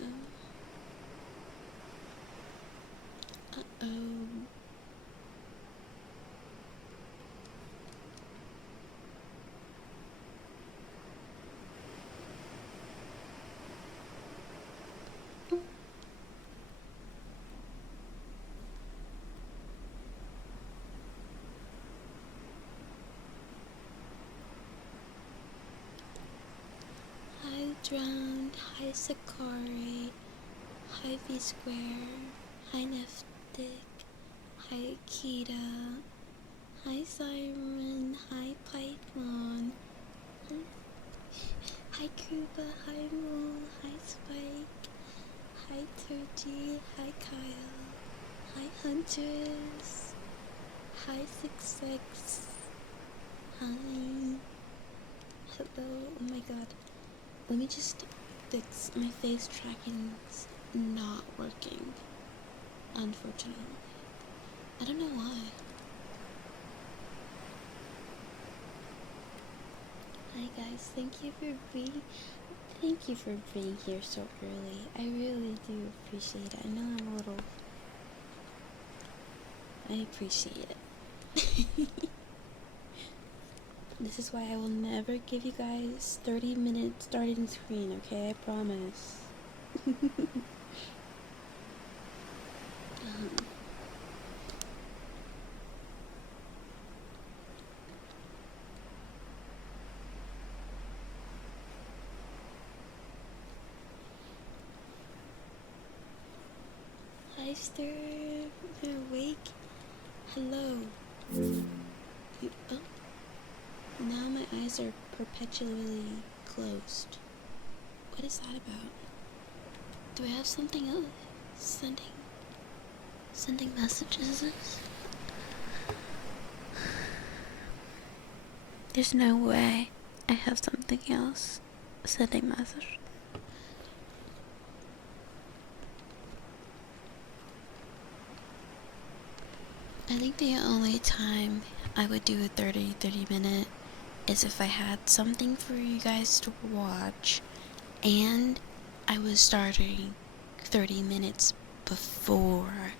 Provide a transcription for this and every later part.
Uh-oh. Hi Drowned, hi Sakari, hi V Square, hi Neftic, hi Akita, hi Siren, hi Python, hi Kuba, hi Mo, hi Spike, hi Turji, hi Kyle, hi Huntress, hi 66, hi, hello, oh my god, let me just fix my face tracking's not working, unfortunately. I don't know why. Hi guys, thank you for being here so early. I really do appreciate it. I know I'm a little, I appreciate it. This is why I will never give you guys 30-minute starting screen, okay? I promise. Hi, Stir. You're awake? Hello. Oh, now my eyes are perpetually closed. What is that about? Do I have something else? Sending messages? There's no way I have something else sending message. I think the only time I would do a 30 minute is if I had something for you guys to watch and I was starting 30 minutes before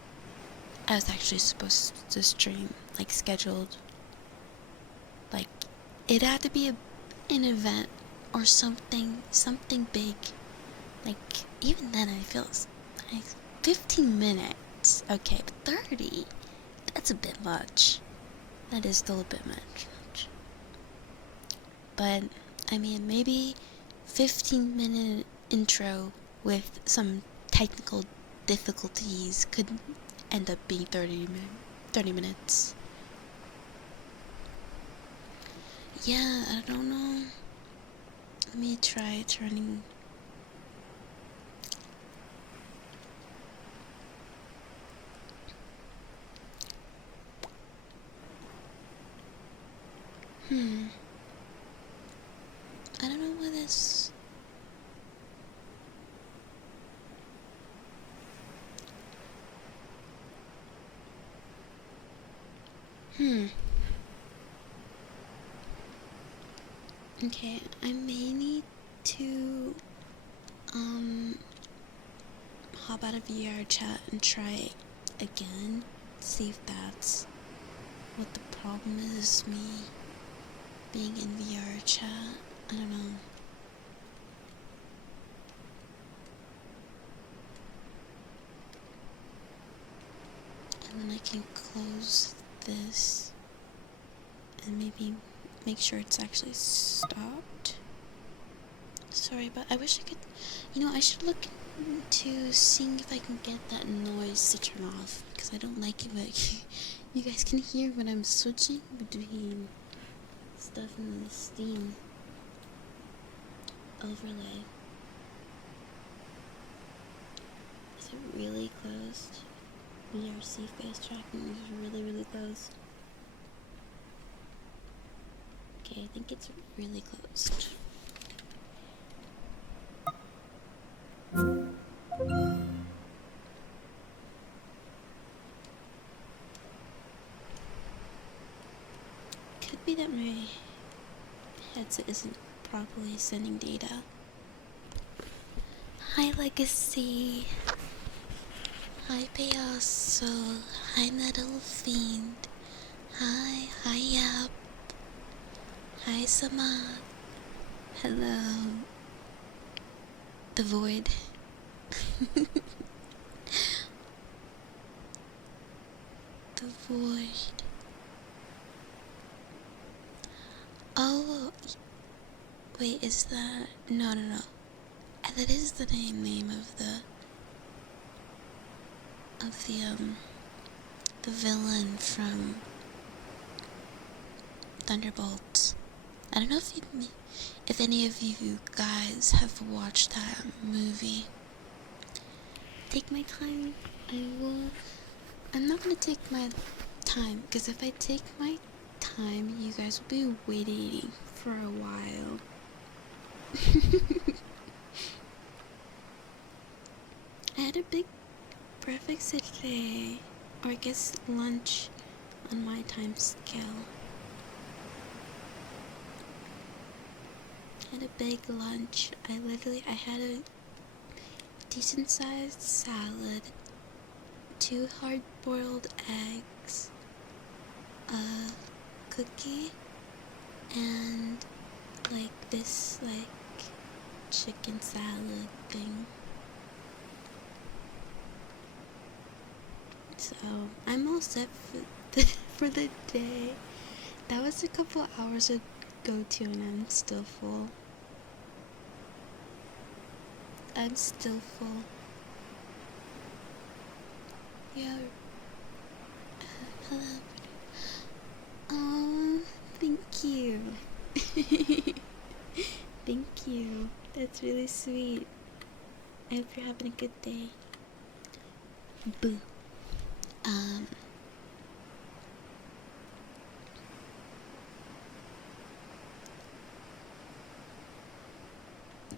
I was actually supposed to stream, like scheduled. Like, it had to be an event or something big. Like, even then I feel like 15 minutes, okay, but 30, that's a bit much. That is still a bit much. But, I mean, maybe 15-minute intro with some technical difficulties could end up being 30 minutes. Yeah, I don't know. Let me try turning... I don't know what this... Okay, I may need to, hop out of VR chat and try again. See if that's what the problem is, me being in VR chat. I don't know. And then I can close this and maybe make sure it's actually stopped. Sorry, but I wish I could, I should look into seeing if I can get that noise to turn off, because I don't like it, but you guys can hear when I'm switching between stuff in the Steam overlay. Is it really closed? VRC face tracking is really closed. Okay, I think it's really closed. Could be that my headset isn't properly sending data. Hi Legacy. Hi Payaso. Hi Metal Fiend. Hi Yap. Hi Sama. Hello. The Void. The Void. Oh, wait, is that... No. That is the name of the villain from Thunderbolts. I don't know if any of you guys have watched that movie. Take my time. I'm not gonna take my time, because if I take my time, you guys will be waiting for a while. I had a big breakfast today, or I guess lunch on my time scale. I had a big lunch. I had a decent sized salad, 2 hard-boiled eggs, a cookie, and this chicken salad thing. So I'm all set for the day. That was a couple hours ago too, and I'm still full. Yeah. Hello. Oh, thank you. Thank you. That's really sweet. I hope you're having a good day. Boo.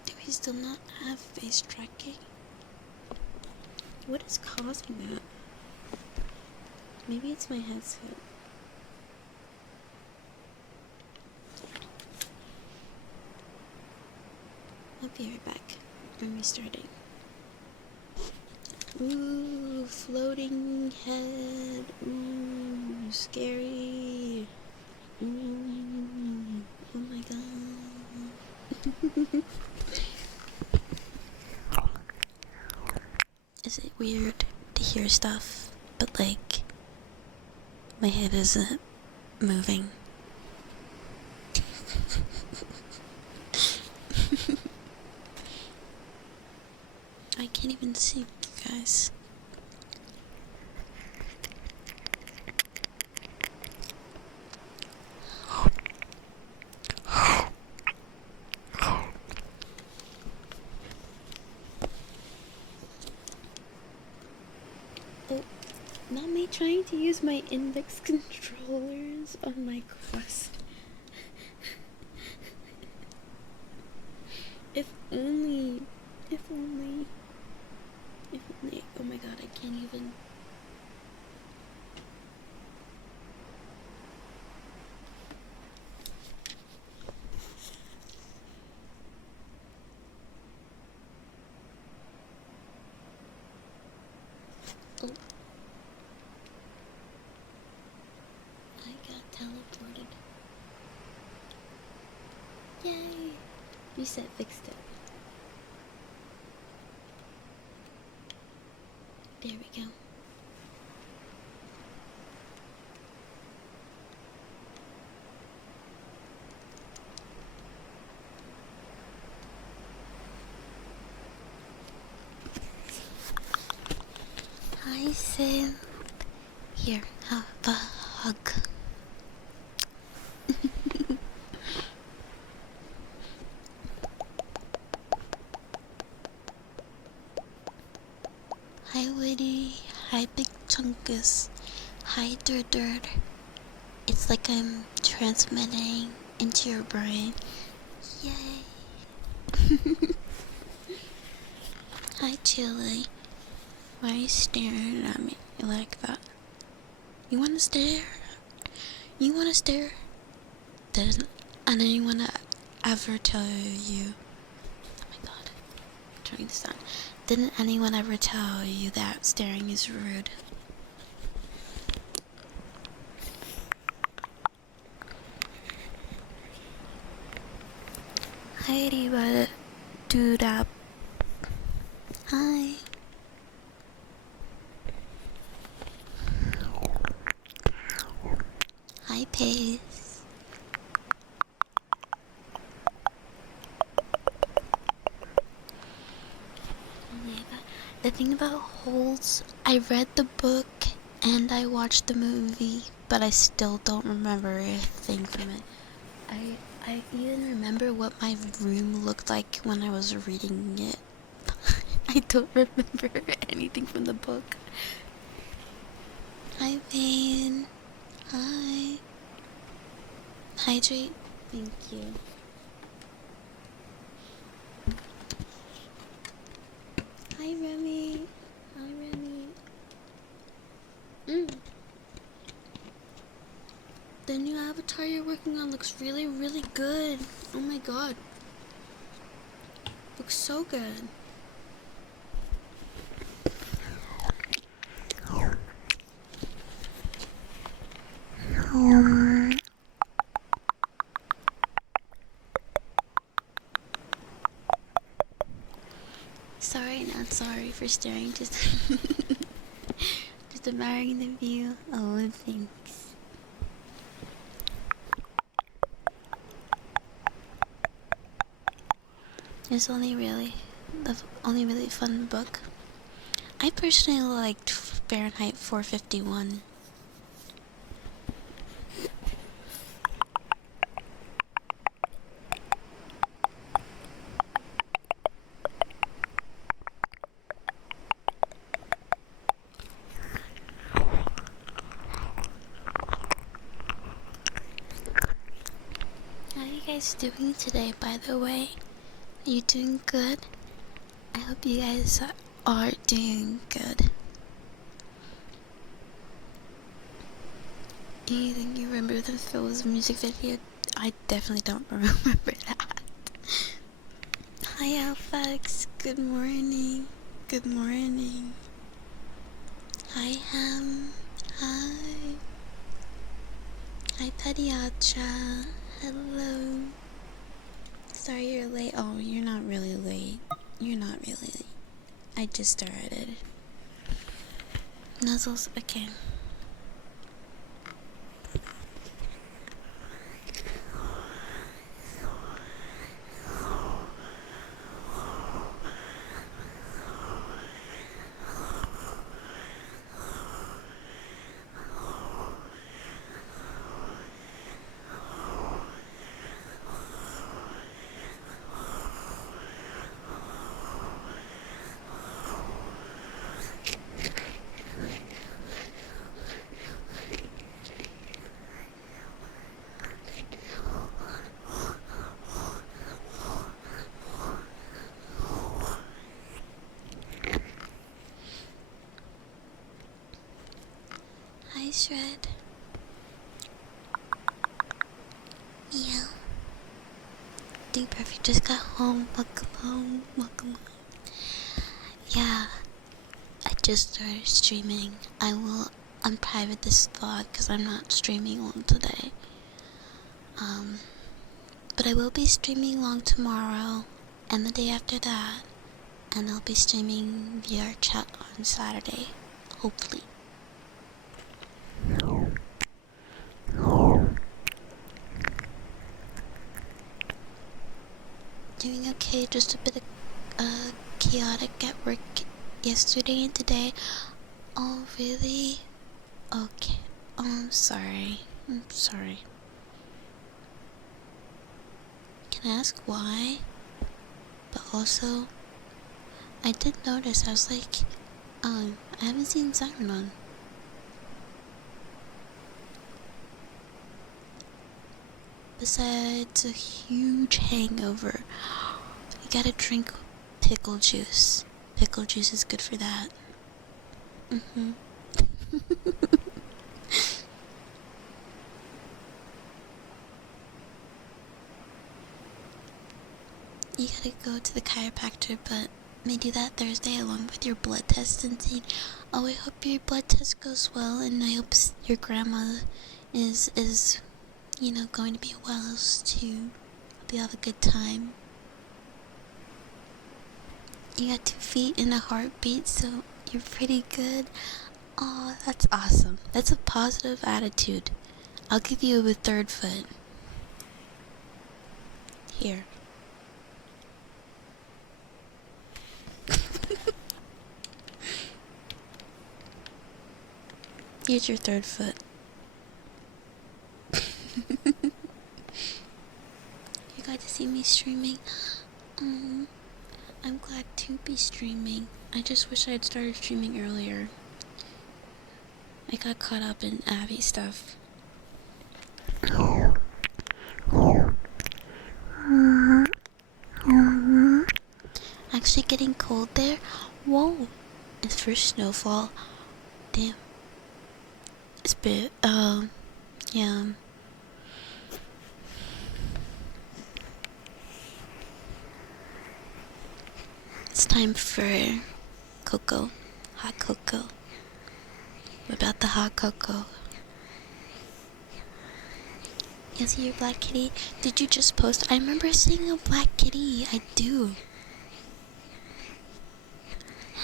Do we still not have face tracking? What is causing that? Maybe it's my headset. I'll be right back. I'm restarting. Ooh, floating head. Ooh, scary. Ooh, oh my god. Is it weird to hear stuff, but my head isn't moving? I can't even see you guys. Oh, not me trying to use my index controllers on my Quest. If only. Oh my god, I can't even. Oh. I got teleported. Yay! Reset fixed it. There we go. Hi, Sim. Here, have a hug. Hi, Woody. Hi, Big Chunkus. Hi, Dirt. It's like I'm transmitting into your brain. Yay. Hi, Chili. Why are you staring at me like that? You wanna stare? Did anyone ever tell you? Oh my god. turning this on. Didn't anyone ever tell you that staring is rude? Hi, Diva. Dude up. Hi. Hi, Pace. The thing about holes, I read the book and I watched the movie, but I still don't remember a thing from it. I even remember what my room looked like when I was reading it. I don't remember anything from the book. Hi, Vane. Hi. Hydrate. Thank you. Hi, Remy. Hi, Remy. The new avatar you're working on looks really, really good. Oh my god. Looks so good. Sorry, not sorry for staring, just just admiring the view. Oh, thanks. It's only really the only really fun book. I personally liked Fahrenheit 451. How are you guys doing today, by the way? Are you doing good? I hope you guys are doing good. Anything you remember the Phil's music video? I definitely don't remember that. Hi, Alphax. Good morning. Good morning. Hi, Ham. Hi. Hi, Pediatra. Hello. Sorry you're late. Oh, you're not really late. You're not really late. I just started. Nuzzles. Okay. Hi, Shred. Meow. Dude, perfect. Just got home. Welcome home. Welcome home. Yeah, I just started streaming. I will unprivate this vlog because I'm not streaming long today. But I will be streaming long tomorrow and the day after that. And I'll be streaming VR chat on Saturday. Hopefully. Doing okay, just a bit of chaotic at work yesterday and today. Oh, really? Okay. Oh, I'm sorry. I'm sorry. Can I ask why? But also, I did notice, I was like, I haven't seen Siren on. Besides a huge hangover, you gotta drink pickle juice. Pickle juice is good for that. You gotta go to the chiropractor, but may do that Thursday along with your blood test and saying, oh, I hope your blood test goes well, and I hope your grandma is going to be well too. Hope you have a good time. You got 2 feet and a heartbeat, so you're pretty good. Oh, that's awesome. That's a positive attitude. I'll give you a 3rd foot. Here. Here's your 3rd foot. You got to see me streaming. I'm glad to be streaming. I just wish I had started streaming earlier. I got caught up in Abby stuff. Actually getting cold there? Whoa. It's first snowfall. Damn. It's bit, yeah. It's time for cocoa. Hot cocoa. What about the hot cocoa? You see your black kitty? Did you just post? I remember seeing a black kitty. I do.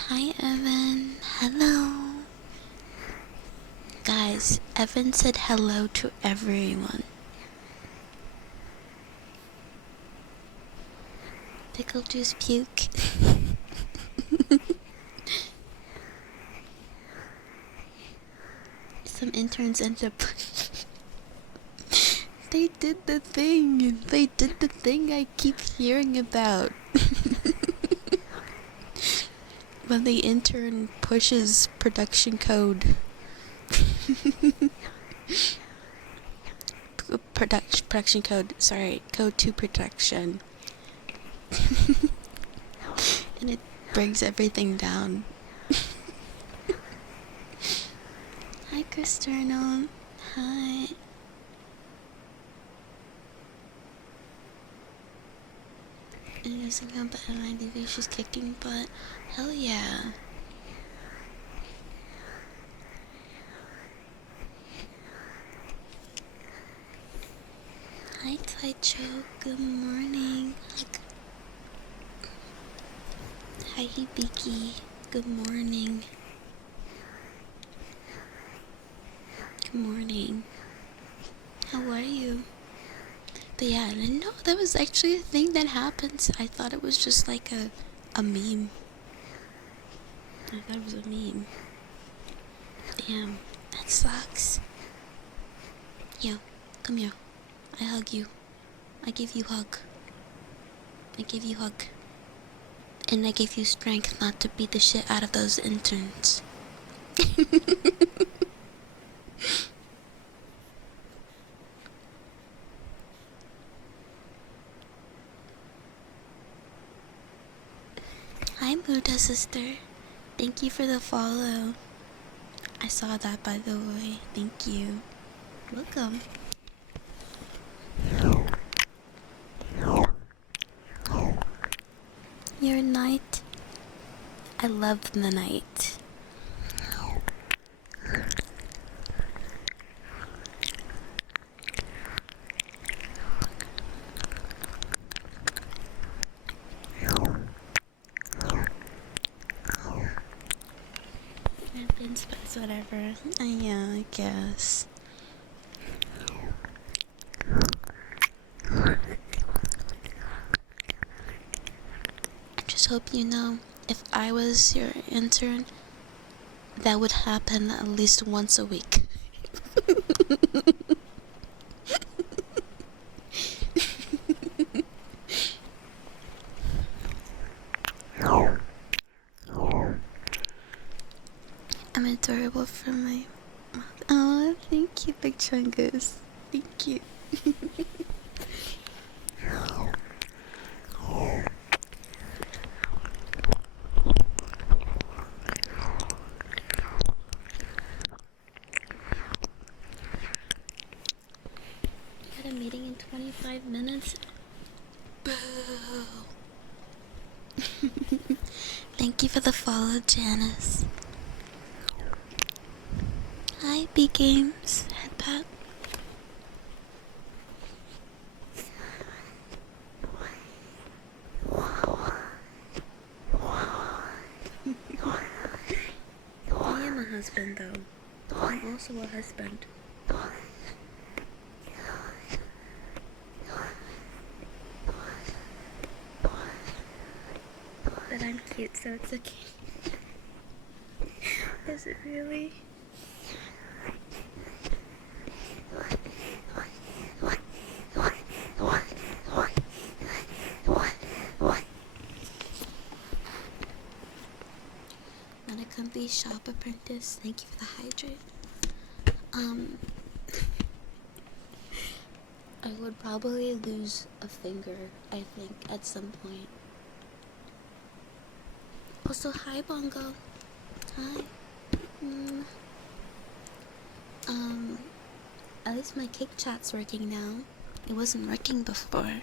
Hi, Evan. Hello. Guys, Evan said hello to everyone. Pickle juice puke. Some interns ended up... They did the thing. They did the thing I keep hearing about. When the intern pushes production code. Production code, sorry, code to production. And it brings everything down. Hi, Cristerno. Hi. And you're saying how bad NOV, she's kicking butt. Hell yeah. Hi, Taicho. Good morning. Hi, Hibiki. Good morning. Good morning. How are you? But yeah, I didn't know that was actually a thing that happens. I thought it was just like a meme. I thought it was a meme. Damn, that sucks. Yo, come here. I hug you. I give you hug. I give you hug. And I give you strength not to beat the shit out of those interns. Hi, Buddha sister. Thank you for the follow. I saw that, by the way. Thank you. Welcome. Your night. I love the night. But whatever. Yeah, I guess. I just hope you know, if I was your intern, that would happen at least once a week. I'm adorable for my mouth. Oh, thank you, Big Chungus. Thank you. Got a meeting in 25 minutes. Boo. Thank you for the follow, Janice. Hi, B Games. Headpat. I am a husband, though. I'm also a husband. But I'm cute, so it's okay. Is it really? Not a comfy shop apprentice. Thank you for the hydrate. I would probably lose a finger, I think, at some point. Also, hi, Bongo. Hi. At least my kick chat's working now. It wasn't working before.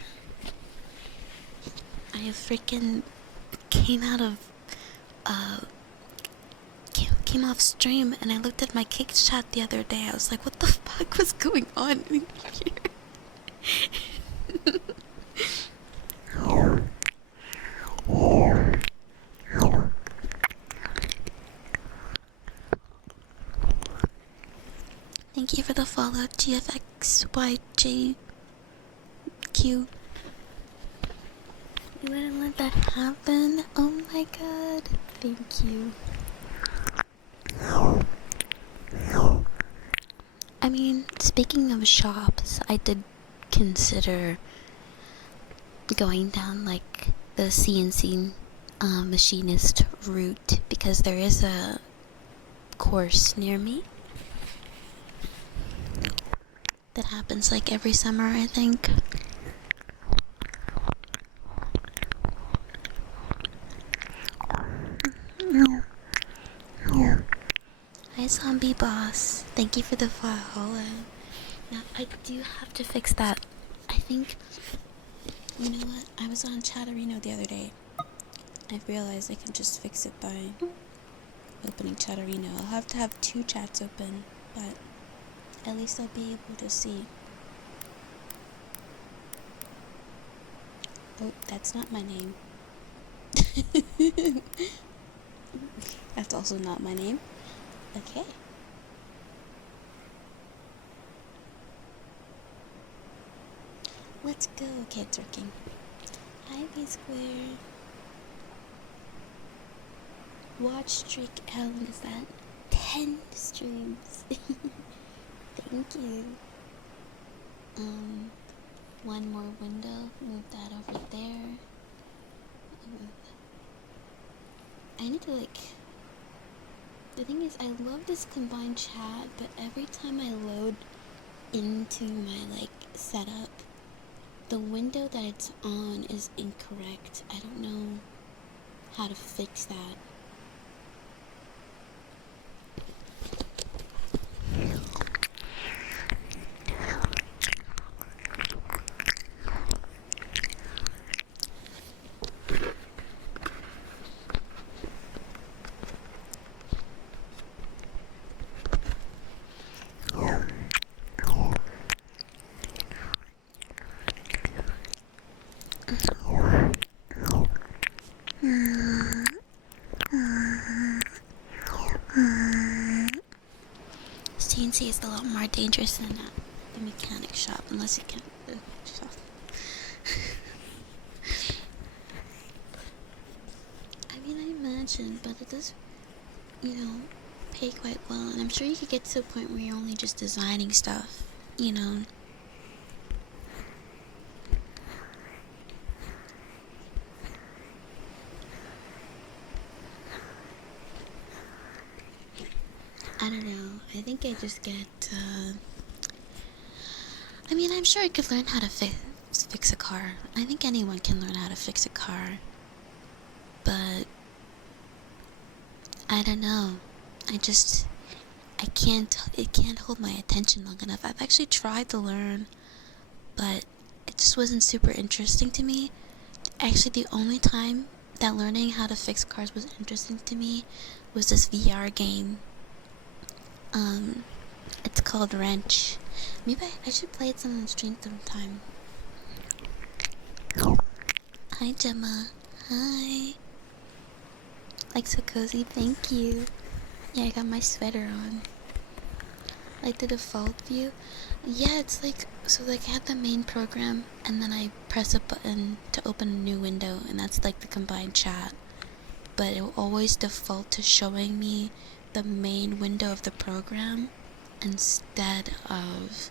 I freaking came off stream and I looked at my kick chat the other day. I was like, what the fuck was going on in here? Thank you for the follow, GFXYJQ. You wouldn't let that happen? Oh my god. Thank you. I mean, speaking of shops, I did consider going down like the CNC machinist route because there is a course near me that happens like every summer, I think. Hi, Zombie Boss. Thank you for the follow. Now, I do have to fix that. I think, you know what? I was on Chatterino the other day. I've realized I can just fix it by opening Chatterino. I'll have to have 2 chats open, but at least I'll be able to see. Oh, that's not my name. That's also not my name. Okay. Let's go. Okay, it's working. Hi, B-Square. Watch streak. How long is that? 10 streams. Thank you. One more window. Move that over there. I need to the thing is, I love this combined chat, but every time I load into my setup, the window that it's on is incorrect. I don't know how to fix that. CNC is a lot more dangerous than the mechanic shop, unless you can shop. I mean, I imagine, but it does, pay quite well, and I'm sure you could get to a point where you're only just designing stuff, I don't know. I think I just get, I mean, I'm sure I could learn how to fix a car. I think anyone can learn how to fix a car. But, I don't know. It can't hold my attention long enough. I've actually tried to learn, but it just wasn't super interesting to me. Actually, the only time that learning how to fix cars was interesting to me was this VR game. It's called Wrench. Maybe I should play it on the stream sometime. Hi, Gemma. Hi. Like so cozy, thank you. Yeah, I got my sweater on. Like the default view. Yeah, it's like, so like I have the main program and then I press a button to open a new window, and that's like the combined chat. But it will always default to showing me the main window of the program instead of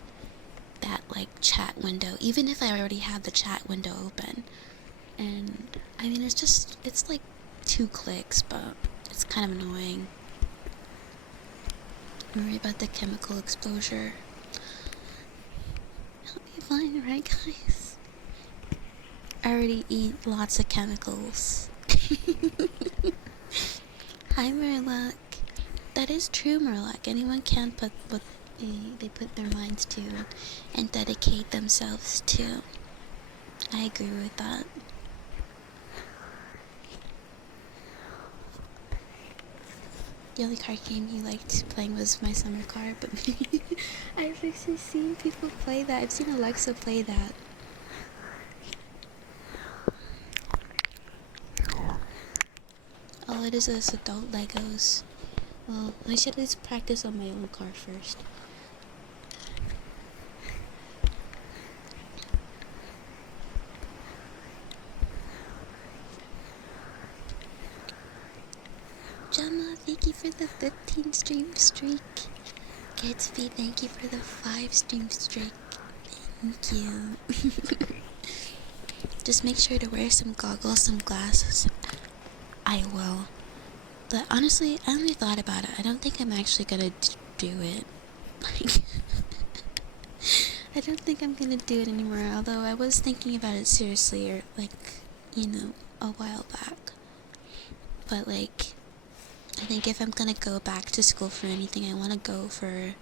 that like chat window, even if I already have the chat window open. And I mean, it's like 2 clicks, but it's kind of annoying. Don't worry about the chemical exposure. It'll be fine, right, guys? I already eat lots of chemicals. Hi, Murloc. That is true, Murloc. Anyone can put what they put their minds to and dedicate themselves to. I agree with that. The only card game you liked playing was My Summer Car, but I've actually seen people play that. I've seen Alexa play that. All it is adult Legos. Well, I should at least practice on my own car first. Gemma, thank you for the 15 stream streak. Gatsby, thank you for the 5 stream streak. Thank you. Just make sure to wear some goggles, some glasses. I will. But honestly, I only thought about it. I don't think I'm actually gonna do it. Like, I don't think I'm gonna do it anymore. Although I was thinking about it seriously, or like, you know, a while back. But like, I think if I'm gonna go back to school for anything, I want to go for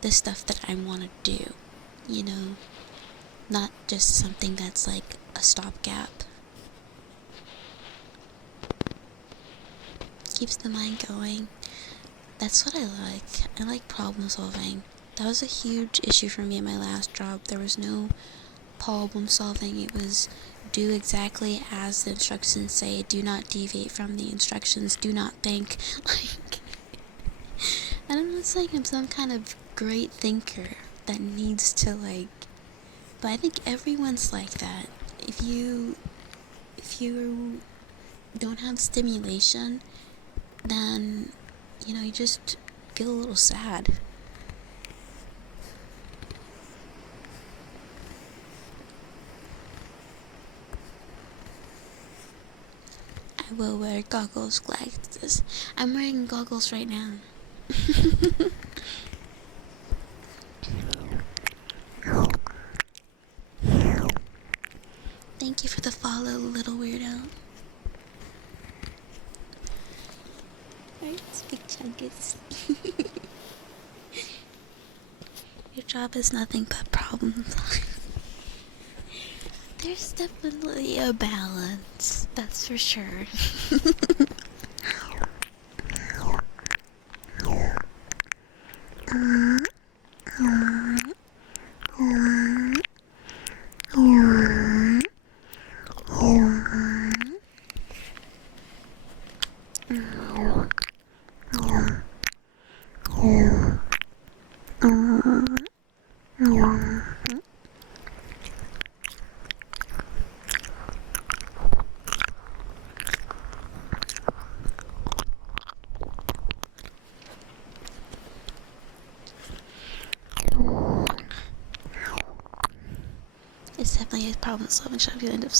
the stuff that I want to do, you know, not just something that's like a stopgap. Keeps the mind going. That's what I like. I like problem solving. That was a huge issue for me in my last job. There was no problem solving. It was do exactly as the instructions say. Do not deviate from the instructions. Do not think. Like, I'm not saying I'm some kind of great thinker that needs to like, but I think everyone's like that. If you don't have stimulation, then, you know, you just feel a little sad. I will wear goggles, glasses. I'm wearing goggles right now. Thank you for the follow, little weirdo. Alright, speak chungus. Your job is nothing but problems. There's definitely a balance, that's for sure. It's definitely a problem solving job. You end up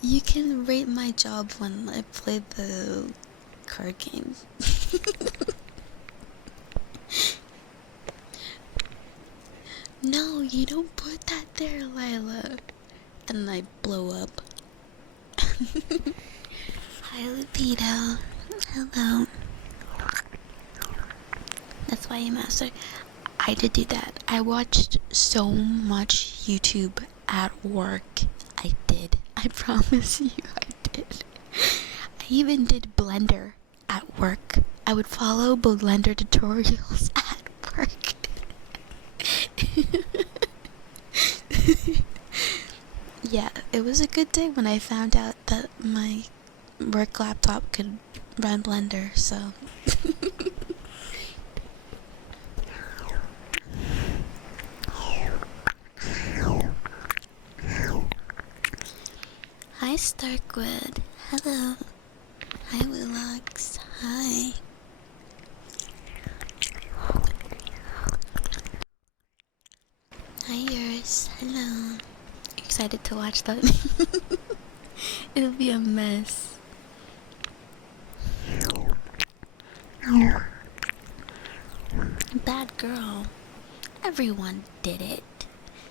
you can rate my job when I play the card game. No, you don't put that there, Lila. And I blow up. Hi, Lupito. Hello. That's why you master. I did do that. I watched so much YouTube at work I did. I promise you I did. I even did Blender at work. I would follow Blender tutorials at work. Yeah, it was a good day when I found out that my work laptop could run Blender, so. Hi Starkwood. Hello. Hi Willox. Hi. Hi yours. Hello. Excited to watch that. It'll be a mess. Bad girl. Everyone did it.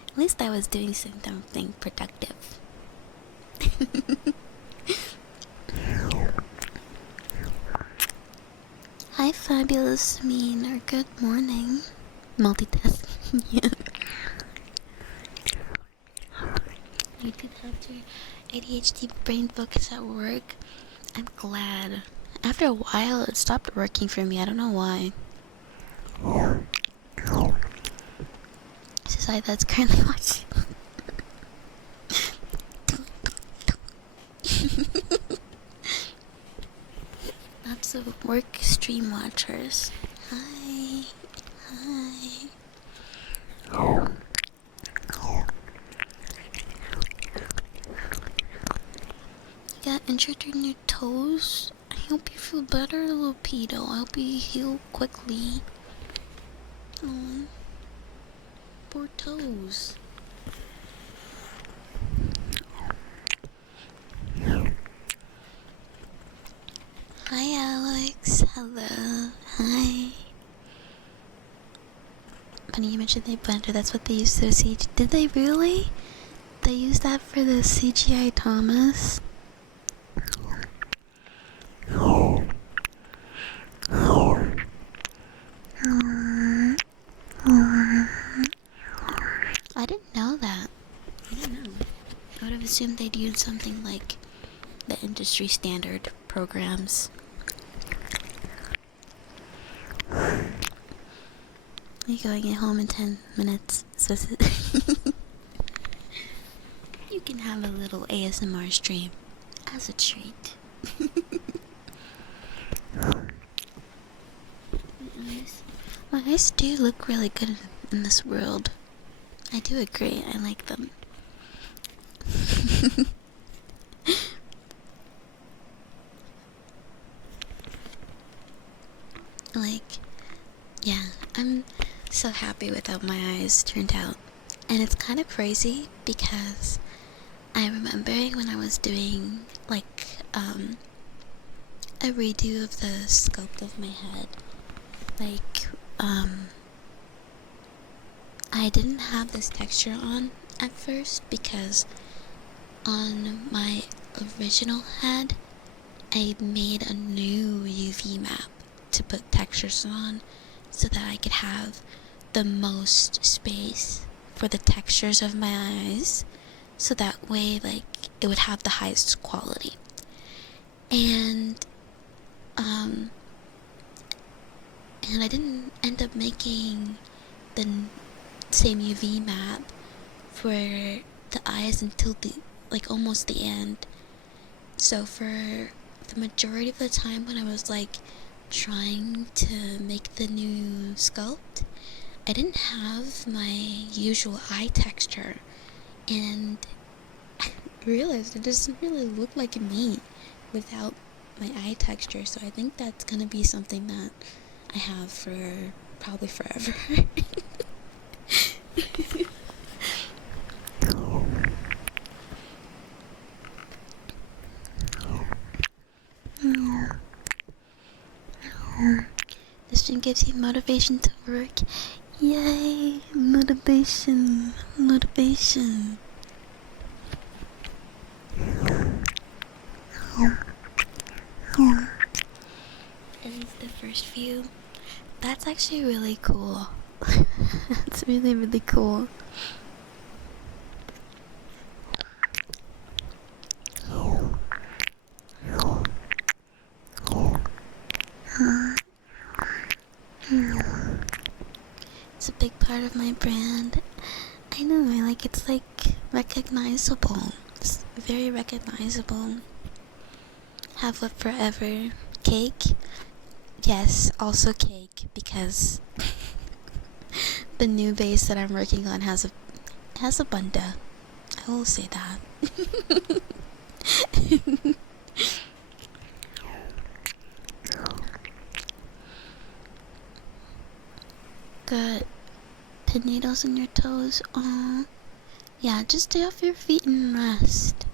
At least I was doing something productive. Hi Fabulous Mean, or good morning. Multitasking. Yeah. You did help your ADHD brain focus at work. I'm glad. After a while, it stopped working for me. I don't know why. Society that's currently watching. Lots of work stream watchers. Hi. Hi. You got injured in your toes? I hope you feel better, little pedo. I hope you heal quickly. Oh, poor toes. Hi, Alex. Hello. Hi. Funny you mentioned they blender. That's what they used to see. Did they really? They used that for the CGI Thomas? I didn't know that. I didn't know. I would have assumed they'd use something like the industry standard programs. You're going at home in 10 minutes. You can have a little ASMR stream as a treat. My eyes do look really good in this world. I do agree. I like them. Like, yeah, I'm so happy with how my eyes turned out. And it's kind of crazy because I remember when I was doing like a redo of the sculpt of my head, like I didn't have this texture on at first because on my original head I made a new UV map to put textures on so that I could have the most space for the textures of my eyes, so that way like it would have the highest quality. And I didn't end up making the same UV map for the eyes until the like almost the end. So for the majority of the time when I was like trying to make the new sculpt, I didn't have my usual eye texture, and I realized it doesn't really look like me without my eye texture. So I think that's gonna be something that I have for probably forever. This stream gives you motivation to work. Yay! Motivation. Motivation. At least the first few. That's actually really cool. That's really, really cool. big part of my brand. I know, it's like recognizable. It's very recognizable. Have Love Forever. Cake? Yes, also cake, because the new base that I'm working on has a bunda. I will say that. Got tomatoes on your toes. Aw. Yeah, just stay off your feet and rest.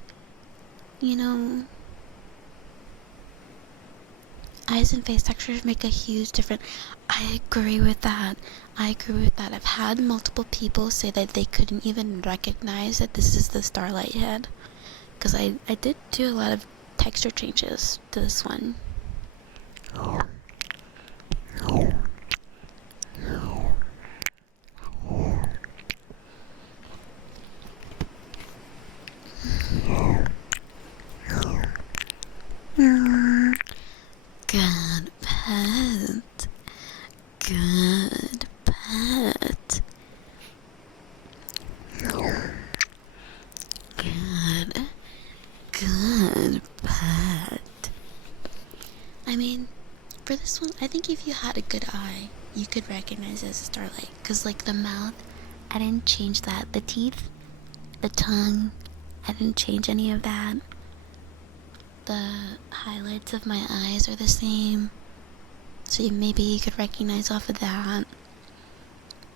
You know, eyes and face textures make a huge difference. I agree with that. I've had multiple people say that they couldn't even recognize that this is the Starlight head. Because I did do a lot of texture changes to this one. Good pet. Good pet. Good pet. I mean, for this one, I think if you had a good eye, you could recognize it as a Starlight. Because, like, the mouth, I didn't change that. The teeth, the tongue, I didn't change any of that. The highlights of my eyes are the same. So maybe you could recognize off of that.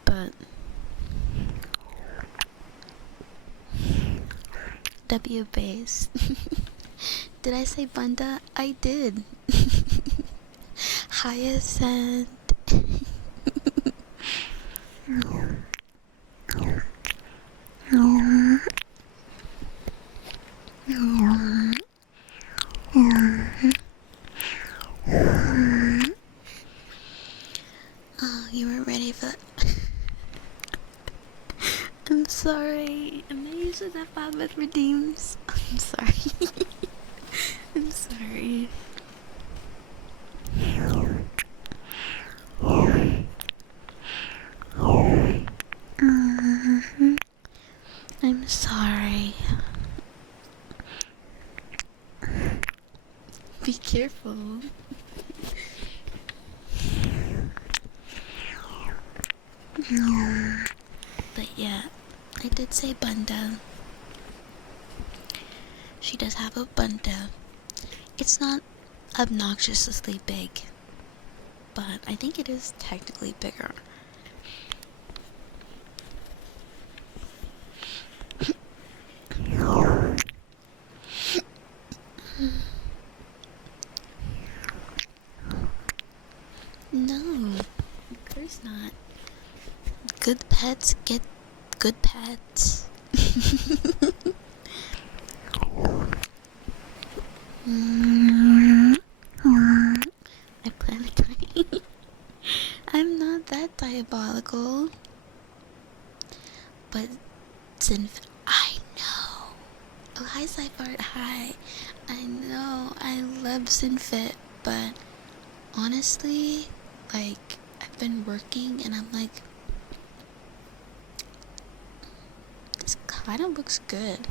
But W base. Did I say bunda? I did. Hyacinth. Oh, you were ready for that. I'm sorry. Am I usually that bad with redeems? I'm sorry. I'm sorry. I'm sorry. Be careful. But yeah, I did say bunda. She does have a bunda. It's not obnoxiously big, but I think it is technically bigger. No, of course not. Good pets get good pets. I plan to try. I'm not that diabolical. But I know. Oh, hi, Cypart. Hi. I know. I love Sinfit, but honestly, like, I've been working and I'm like, this kind of looks good.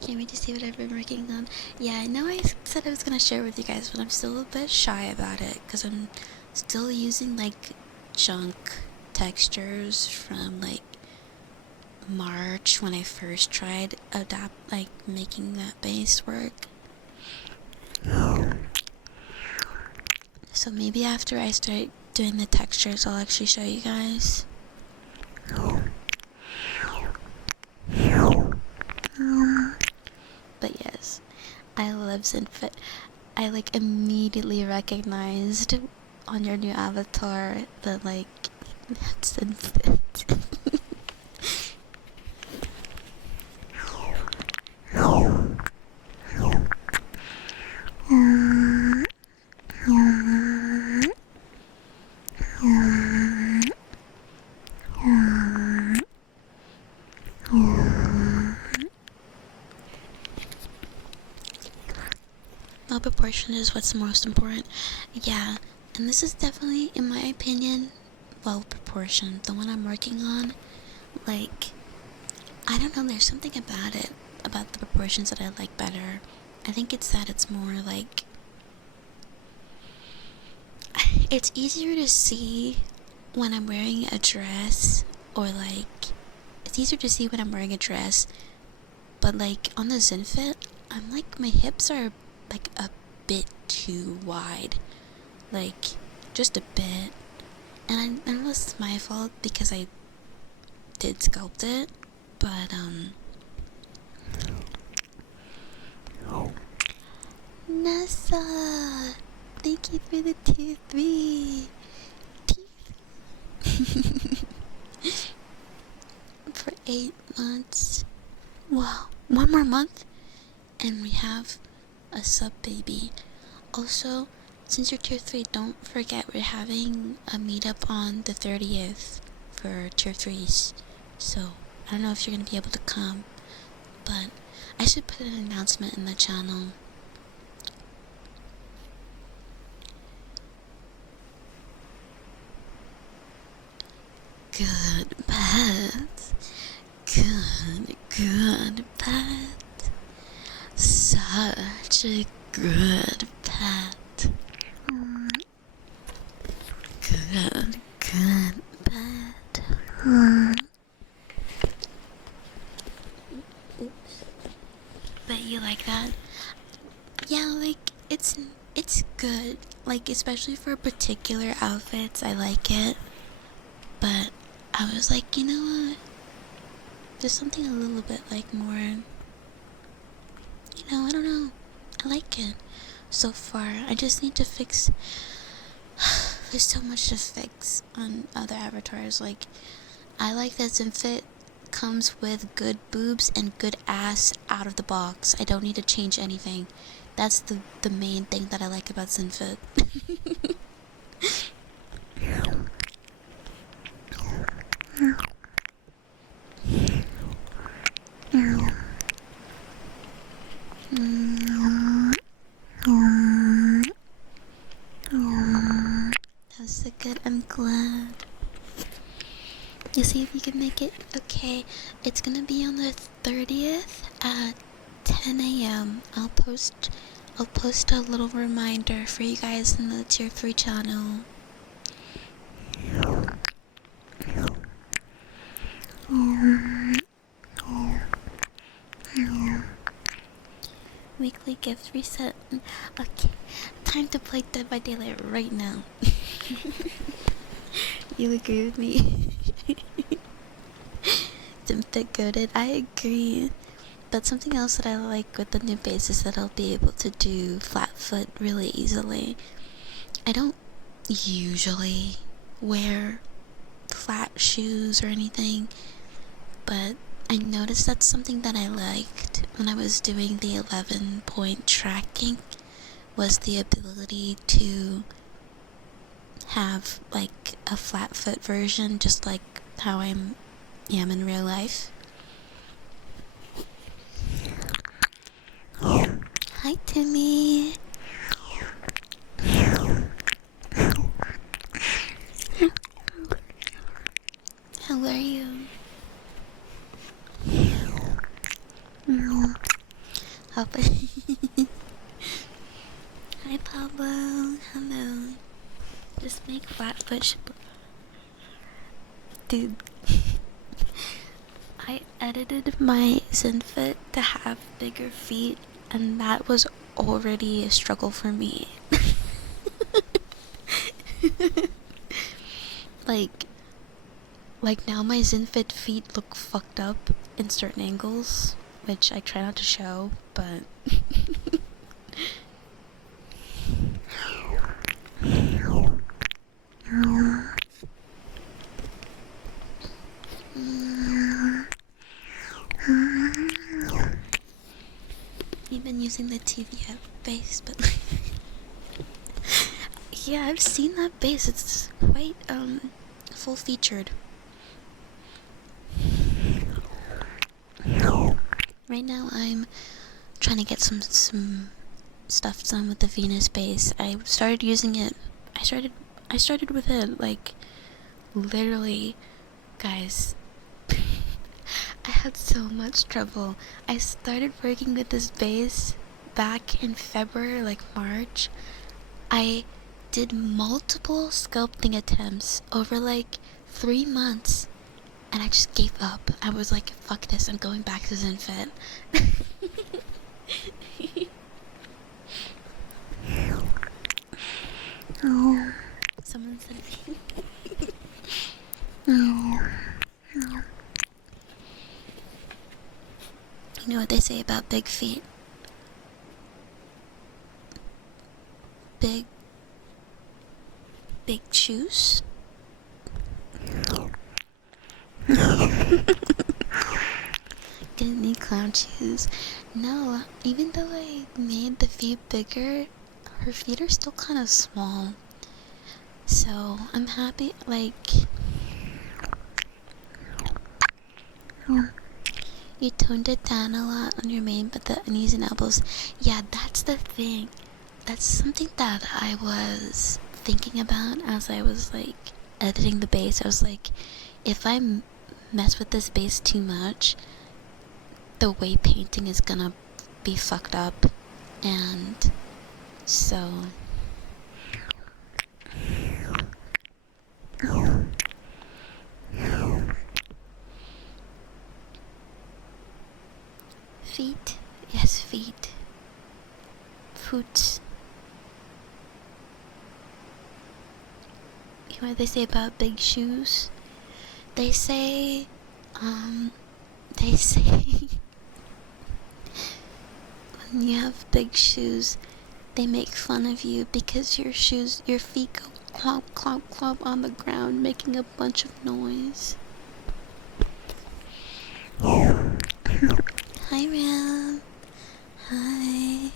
Can't wait to see what I've been working on. Yeah, I know I said I was gonna share with you guys, but I'm still a bit shy about it because I'm still using like junk textures from like March when I first tried making that base work. So maybe after I start doing the textures, I'll actually show you guys. But yes, I love Zinfit. I like immediately recognized on your new avatar that like that's Zinfit. proportion is what's most important. Yeah, and this is definitely, in my opinion, well proportioned. The one I'm working on, like, I don't know, there's something about it, about the proportions that I like better. I think it's that it's more like, it's easier to see when I'm wearing a dress, or like, it's easier to see when I'm wearing a dress, but like on the Zinfit, I'm like, my hips are like a bit too wide, like just a bit, and I know it's my fault because I did sculpt it, but Nessa, thank you for the tier 3 for 8 months. Wow, 1 more month and we have a sub baby. Also, since you're tier 3, don't forget we're having a meetup on the 30th for tier 3s. So, I don't know if you're gonna be able to come, but I should put an announcement in the channel. Good pet. Good pet. Such a good pet. Good pet. Oops. But you like that? Yeah, like, it's good. Like, especially for particular outfits, I like it. But I was like, you know what? There's something a little bit like more, I don't know. I like it so far. I just need to fix. There's so much to fix on other avatars. Like, I like that Zinfit comes with good boobs and good ass out of the box. I don't need to change anything. That's the main thing that I like about Zinfit. That's so good. I'm glad. You see if you can make it. Okay, it's gonna be on the 30th at 10 a.m. I'll post a little reminder for you guys in the tier 3 channel. Weekly gift reset. Okay, time to play Dead by Daylight right now. You agree with me? Zinfit goated. I agree. But something else that I like with the new base is that I'll be able to do flat foot really easily. I don't usually wear flat shoes or anything, but I noticed that's something that I liked when I was doing the 11-point tracking, was the ability to have like a flat foot version, just like how I am in real life. Hi Timmy. How are you? Hi Pablo. Hello. Just make flat foot. Dude. I edited my Zinfit to have bigger feet, and that was already a struggle for me. like now my Zinfit feet look fucked up in certain angles, which I try not to show, but you've been using the TV app base, but yeah, I've seen that base. It's quite full featured. Right now I'm trying to get some stuff done with the Venus base. I started using it. I started with it like literally, guys. I had so much trouble. I started working with this base back in February, like March. I did multiple sculpting attempts over like 3 months, and I just gave up. I was like, fuck this, I'm going back to Zenfit. Oh, someone said oh. You know what they say about big feet? Big shoes? Didn't need clown shoes. No, even though I made the feet bigger, her feet are still kind of small. So I'm happy, like, you toned it down a lot on your mane, but the knees and elbows, yeah, that's the thing. That's something that I was thinking about as I was like editing the base. I was like, if I mess with this base too much, the way painting is gonna be fucked up. And so feet, yes, feet, foot. You know what they say about big shoes? They say when you have big shoes, they make fun of you because your feet go clomp, clomp, clomp on the ground, making a bunch of noise. Hi, Ram. Hi.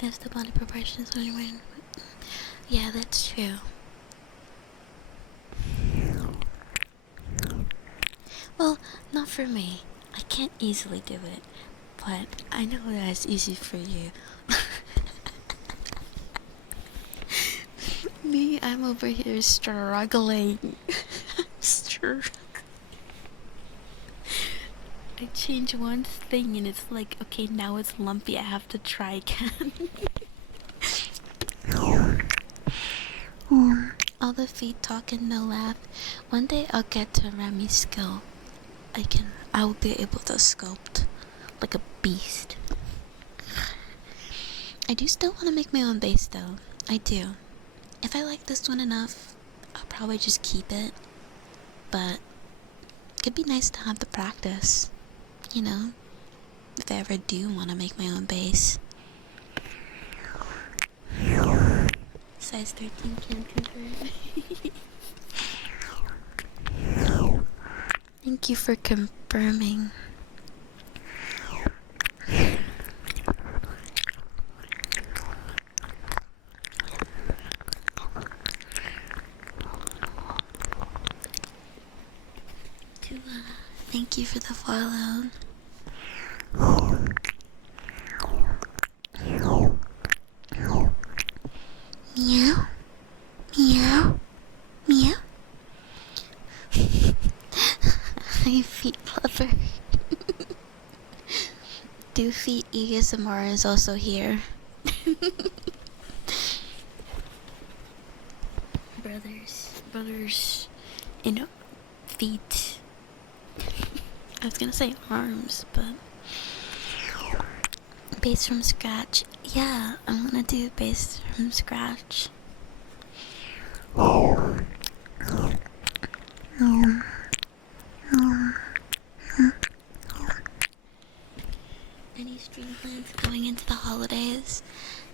That's the body proportions when you're wearing. Yeah, that's true. Well, not for me. I can't easily do it, but I know that it's easy for you. Me, I'm over here struggling. I change one thing and it's like, okay, now it's lumpy, I have to try again. All the feet talk and no laugh. One day I'll get to Rami's skill. I will be able to sculpt like a beast. I do still want to make my own base though. I do. If I like this one enough, I'll probably just keep it. But it could be nice to have the practice, you know, if I ever do want to make my own base. Size 13 can convert. Thank you for confirming. Thank you for the follow. Meow. Meow. Meow. Hi, feet lover. Doofy ASMR is also here. Brothers, you know, feet. I was gonna say arms, but base from scratch. Yeah, I'm gonna do base from scratch. Any stream plans going into the holidays?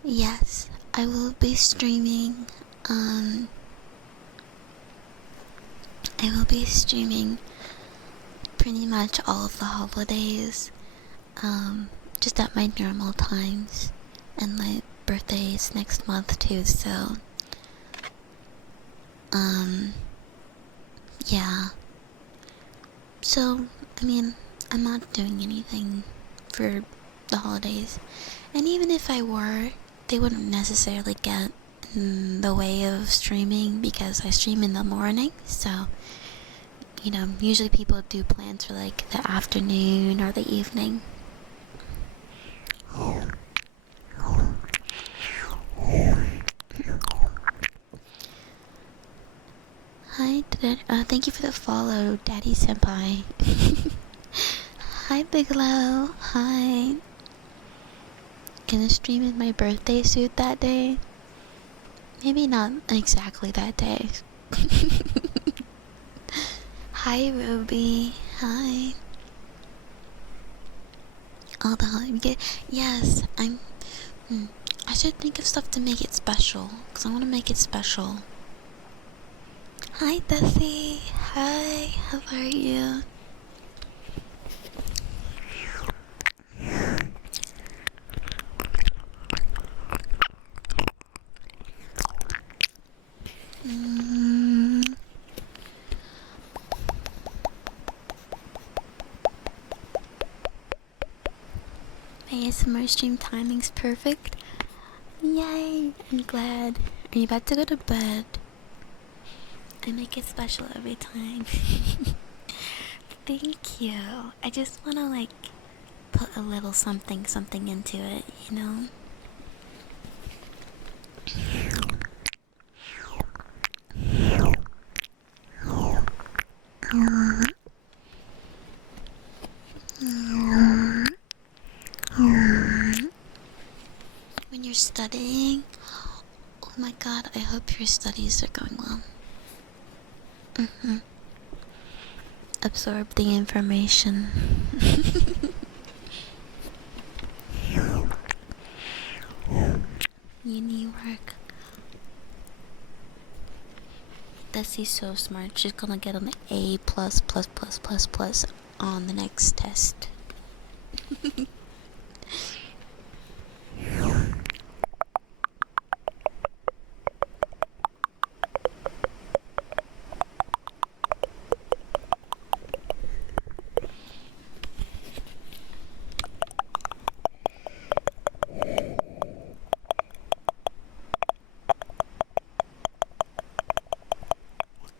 Yes, I will be streaming I will be streaming pretty much all of the holidays, just at my normal times, and my birthday is next month too, so, yeah. So, I mean, I'm not doing anything for the holidays, and even if I were, they wouldn't necessarily get in the way of streaming because I stream in the morning, so, you know, usually people do plans for like the afternoon or the evening. Hi, thank you for the follow, Daddy Senpai. Hi, Bigelow. Hi. Gonna stream in my birthday suit that day? Maybe not exactly that day. Hi, Ruby. Hi. All the yes, I should think of stuff to make it special, because I want to make it special. Hi, Desi. Hi, how are you? My ASMR stream timing's perfect. Yay! I'm glad. Are you about to go to bed? I make it special every time. Thank you. I just wanna like put a little something into it, you know? When you're studying, oh my god, I hope your studies are going well. Absorb the information. Uni work. Desi's so smart. She's gonna get an A plus on the next test.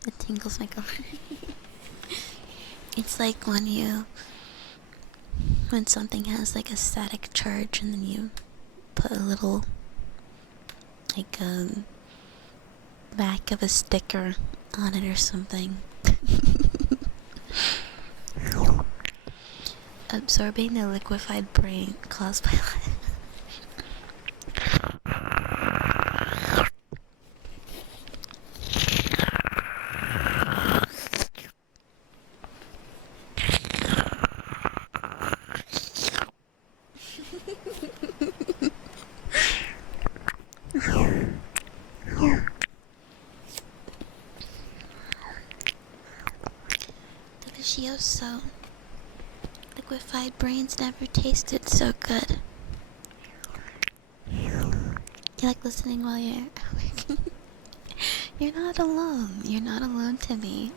It tingles my color. It's like when something has like a static charge and then you put a little like back of a sticker on it or something. Absorbing the liquefied brain caused by delicioso. Liquefied brains never tasted so good. You like listening while you're working? You're not alone. You're not alone to me.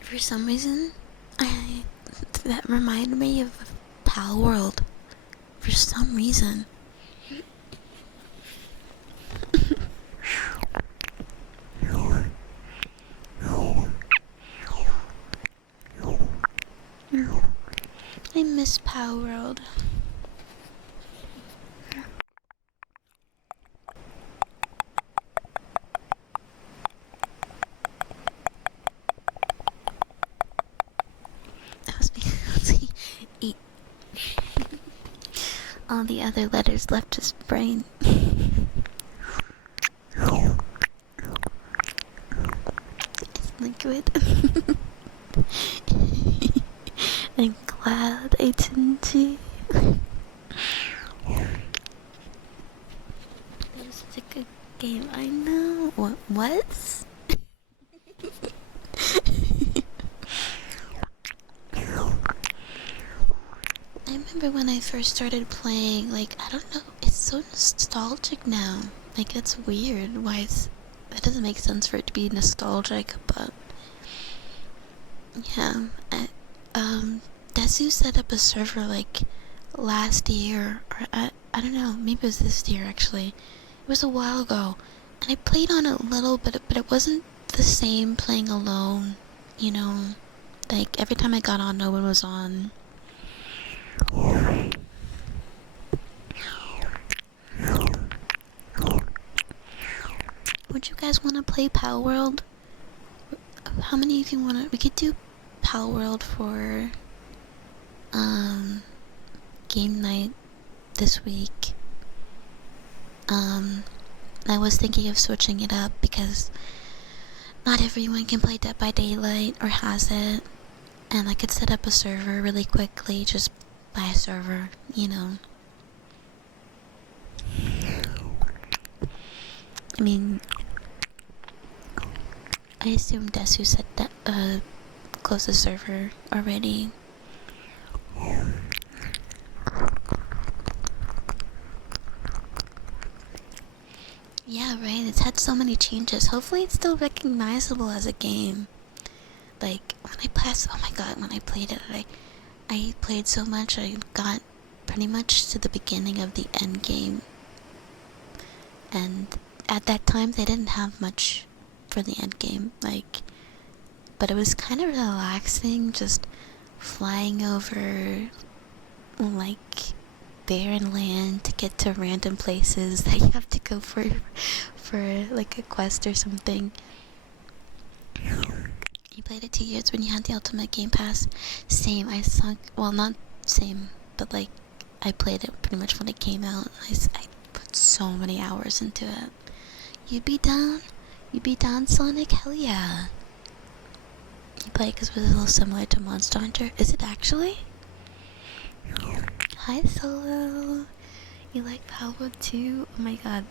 For some reason, that reminded me of Pal World. For some reason. I miss Pal World. Eat. All the other letters left his brain. It's liquid. I'm glad I didn't. It was such a good game. I know. What? I remember when I first started playing, like, I don't know, it's so nostalgic now. Like, it's weird. That doesn't make sense for it to be nostalgic, but yeah. Desu set up a server, like, last year, or I don't know, maybe it was this year actually. It was a while ago, and I played on it a little, but it wasn't the same playing alone, you know? Like, every time I got on, no one was on. Would you guys want to play Pal World? How many of you want to? We could do Pal World for game night this week. I was thinking of switching it up because not everyone can play Dead by Daylight or has it, and I could set up a server really quickly, just buy a server, you know. I mean, I assume Desu set that closed the server already. Yeah, right, it's had so many changes. Hopefully it's still recognizable as a game. Like, when I passed, oh my god, when I played it, I played so much, I got pretty much to the beginning of the end game. And at that time, they didn't have much for the end game, like, but it was kind of relaxing, just flying over, like, barren land to get to random places that you have to go for like a quest or something. You played it 2 years when you had the Ultimate Game Pass. Same, I sunk, well, not same, but like, I played it pretty much when it came out. I put so many hours into it. You'd be down, Sonic? Hell yeah. You play it because it was a little similar to Monster Hunter. Is it actually? Hi, Solo. You like Pal World too? Oh my god.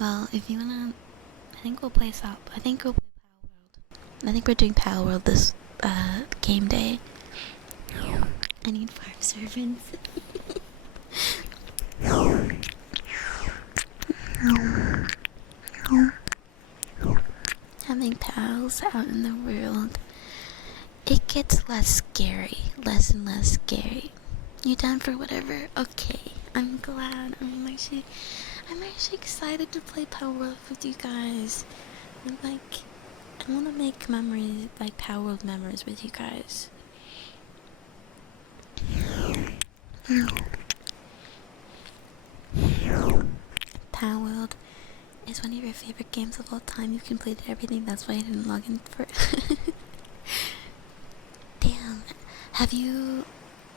Well, if you wanna, I think we'll play Pal World. I think we're doing Pal World this game day. I need 5 servants. Having pals out in the world, it gets less scary, less and less scary. You down for whatever? Okay, I'm glad. I'm actually excited to play Pal World with you guys. I want to make memories, like Pal World memories with you guys. Pal World is one of your favorite games of all time. You've completed everything, that's why I didn't log in for it. Damn. Have you...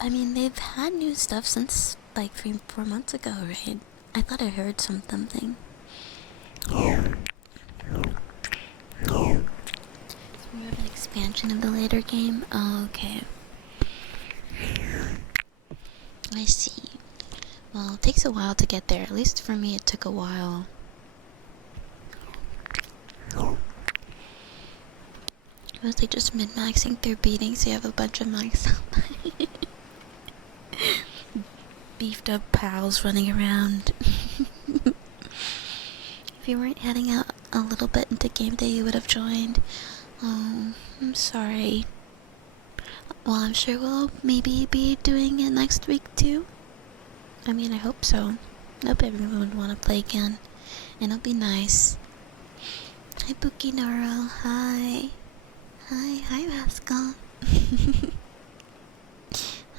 I mean, they've had new stuff since, like, 3-4 months ago, right? I thought I heard something. It's more of an expansion of the later game? Oh, okay. I see. Well, it takes a while to get there. At least for me, it took a while. Mostly just min-maxing through beatings, so you have a bunch of max beefed up pals running around. If you weren't heading out a little bit into game day, you would have joined. Oh, I'm sorry. Well, I'm sure we'll maybe be doing it next week too. I mean, I hope so. I hope everyone would want to play again. And it'll be nice. Hi, Buki Naro. Hi. Hi, Rascal.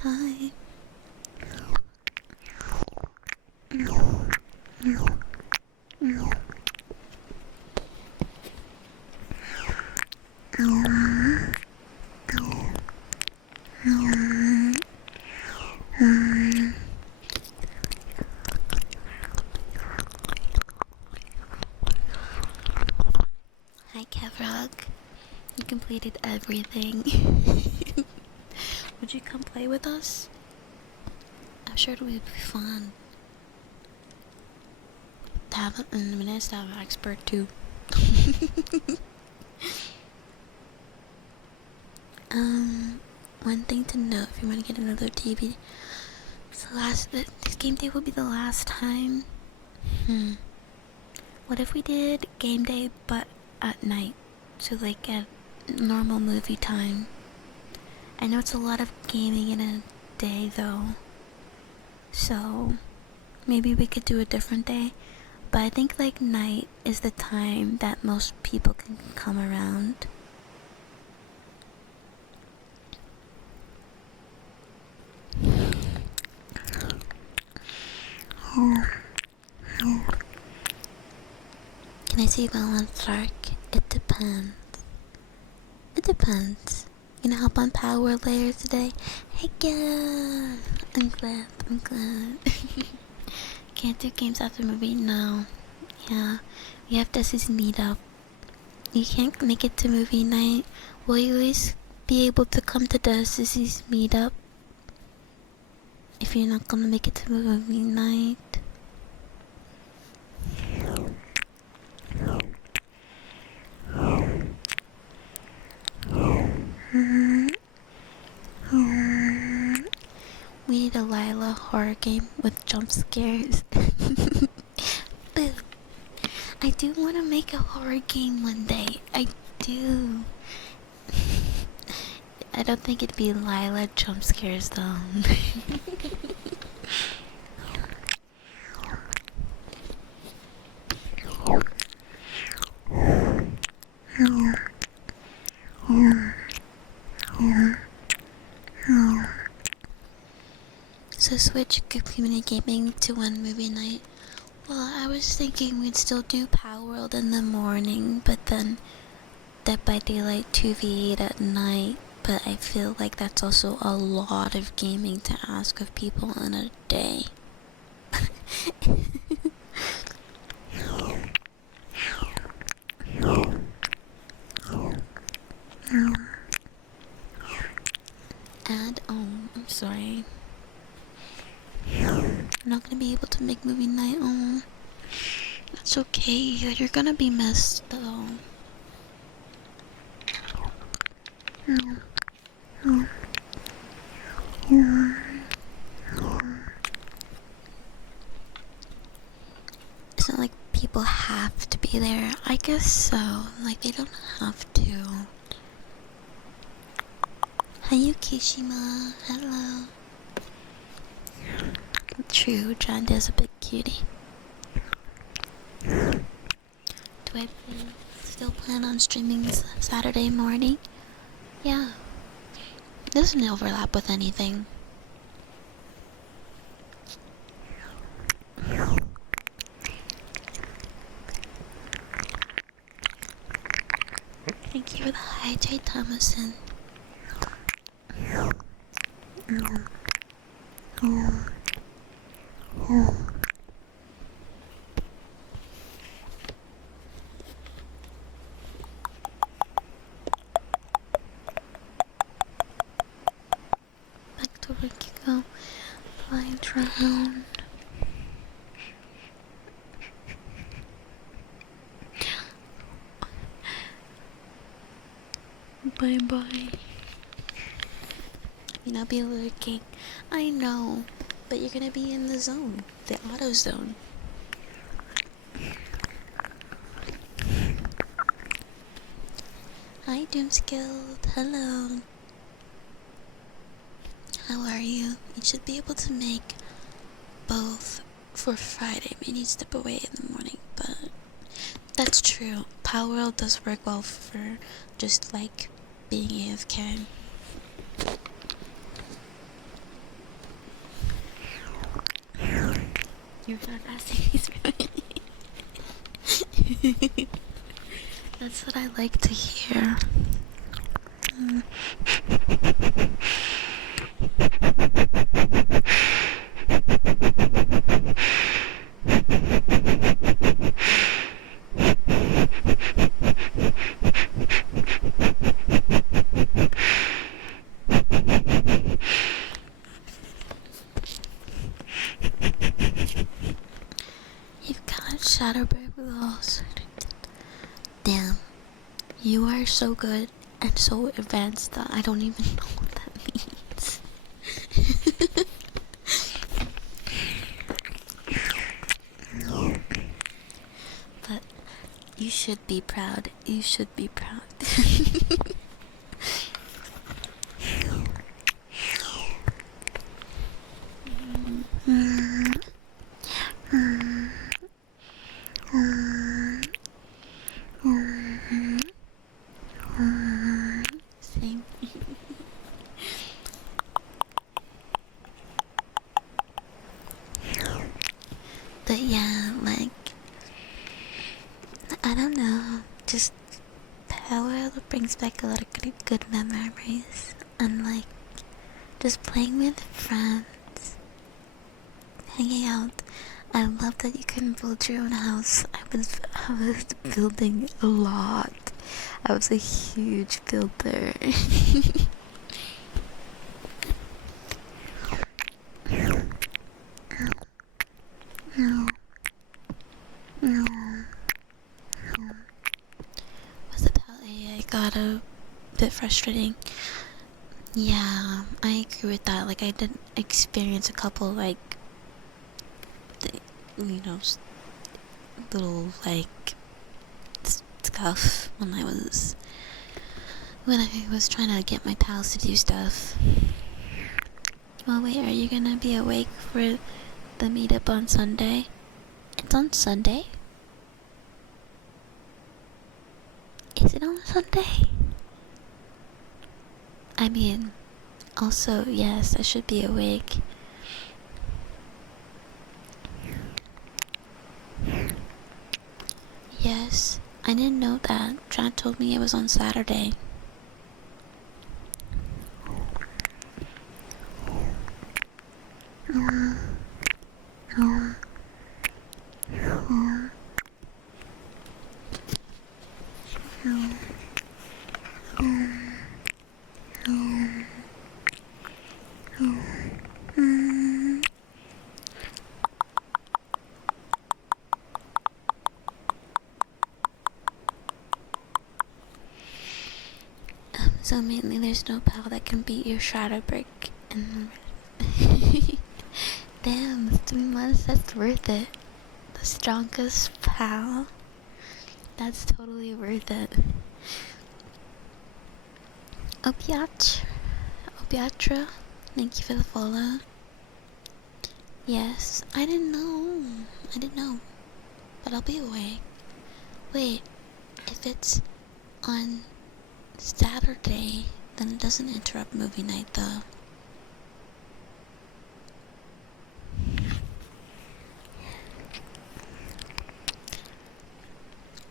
Hi. Hi, Kevrog. You completed everything. Would you come play with us? sure it would be fun. To have an minute to have an expert too. One thing to note if you want to get another TV, this game day will be the last time. What if we did game day but at night? So like at normal movie time. I know it's a lot of gaming in a day though. So maybe we could do a different day. But I think like night is the time that most people can come around. Can I see well on dark? It depends. It depends. Gonna help on power layers today? Heck yeah! I'm glad. Can't do games after movie? No. Yeah. We have Desi's meetup. You can't make it to movie night. Will you always be able to come to Desi's meetup? If you're not gonna make it to movie night. We need a Lila horror game with jump scares. But I do want to make a horror game one day. I do. I don't think it'd be Lila jump scares though. So switch community gaming to one movie night. Well, I was thinking we'd still do Power World in the morning, but then Dead by Daylight 2v8 at night. But I feel like that's also a lot of gaming to ask of people in a day. I'm sorry. I'm not gonna be able to make movie night. Oh, that's okay. You're gonna be missed though. It's not like people have to be there. I guess so. Like they don't have to. Hi Yukishima. Hello. True, John is a big cutie. Do I still plan on streaming Saturday morning? Yeah. It doesn't overlap with anything. Thank you for the hydrate, Thomason. Back to work you go. Fly drown. Bye bye. I'll be lurking. I know, but you're gonna be in the zone, the auto zone. Hi, Doomskilled. Hello. How are you? You should be able to make both for Friday. We need to step away in the morning, but that's true. Power World does work well for just like being AFK. You're fantastic. That's what I like to hear. so good and so advanced that I don't even know what that means. But you should be proud. You should be proud. Same. But yeah, like, I don't know, just Power brings back a lot of good memories, and like, just playing with friends, hanging out. I love that you can build your own house. I was building a lot. I was a huge builder. Was about AI got a bit frustrating. Yeah, I agree with that. Like, I did experience a couple, like, you know, little, like, stuff when I was trying to get my pals to do stuff. Well, wait, are you gonna be awake for the meetup on Sunday? It's on Sunday? Is it on Sunday? I mean, also, yes, I should be awake. Yes, I didn't know that. Chad told me it was on Saturday. So mainly there's no pal that can beat your shadow brick. And damn, 3 months, that's worth it. The strongest pal, that's totally worth it. Opiatra, thank you for the follow. Yes, I didn't know, but I'll be awake. Wait, if it's on Saturday, then it doesn't interrupt movie night though.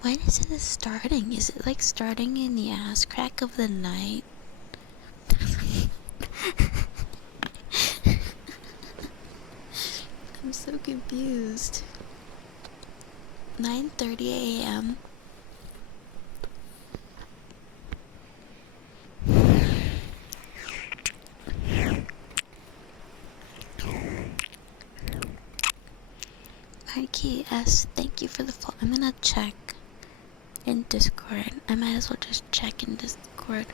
When is it starting? Is it like starting in the ass crack of the night? I'm so confused. 9:30 a.m. Marky S, thank you for the follow. I'm gonna check in Discord. I might as well just check in Discord.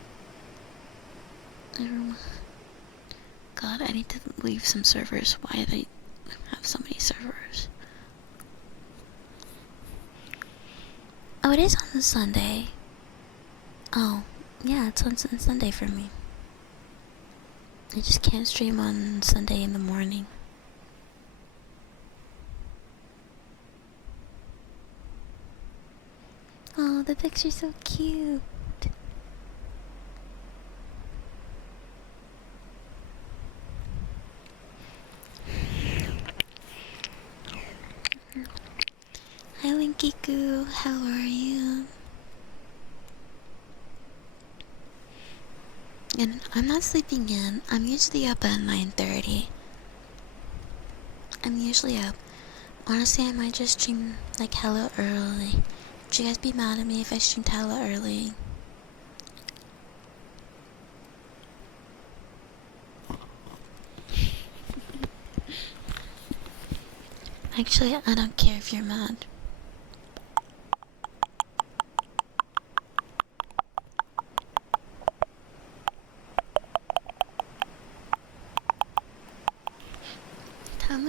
God, I need to leave some servers. Why do they have so many servers? Oh, it is on Sunday. Oh, yeah, it's on Sunday for me. I just can't stream on Sunday in the morning. Oh, the picture's so cute. Hi, Winkiku. How are you? And I'm not sleeping in. I'm usually up at 9:30. I'm usually up. Honestly, I might just stream like hella early. Would you guys be mad at me if I streamed hella early? Actually, I don't care if you're mad.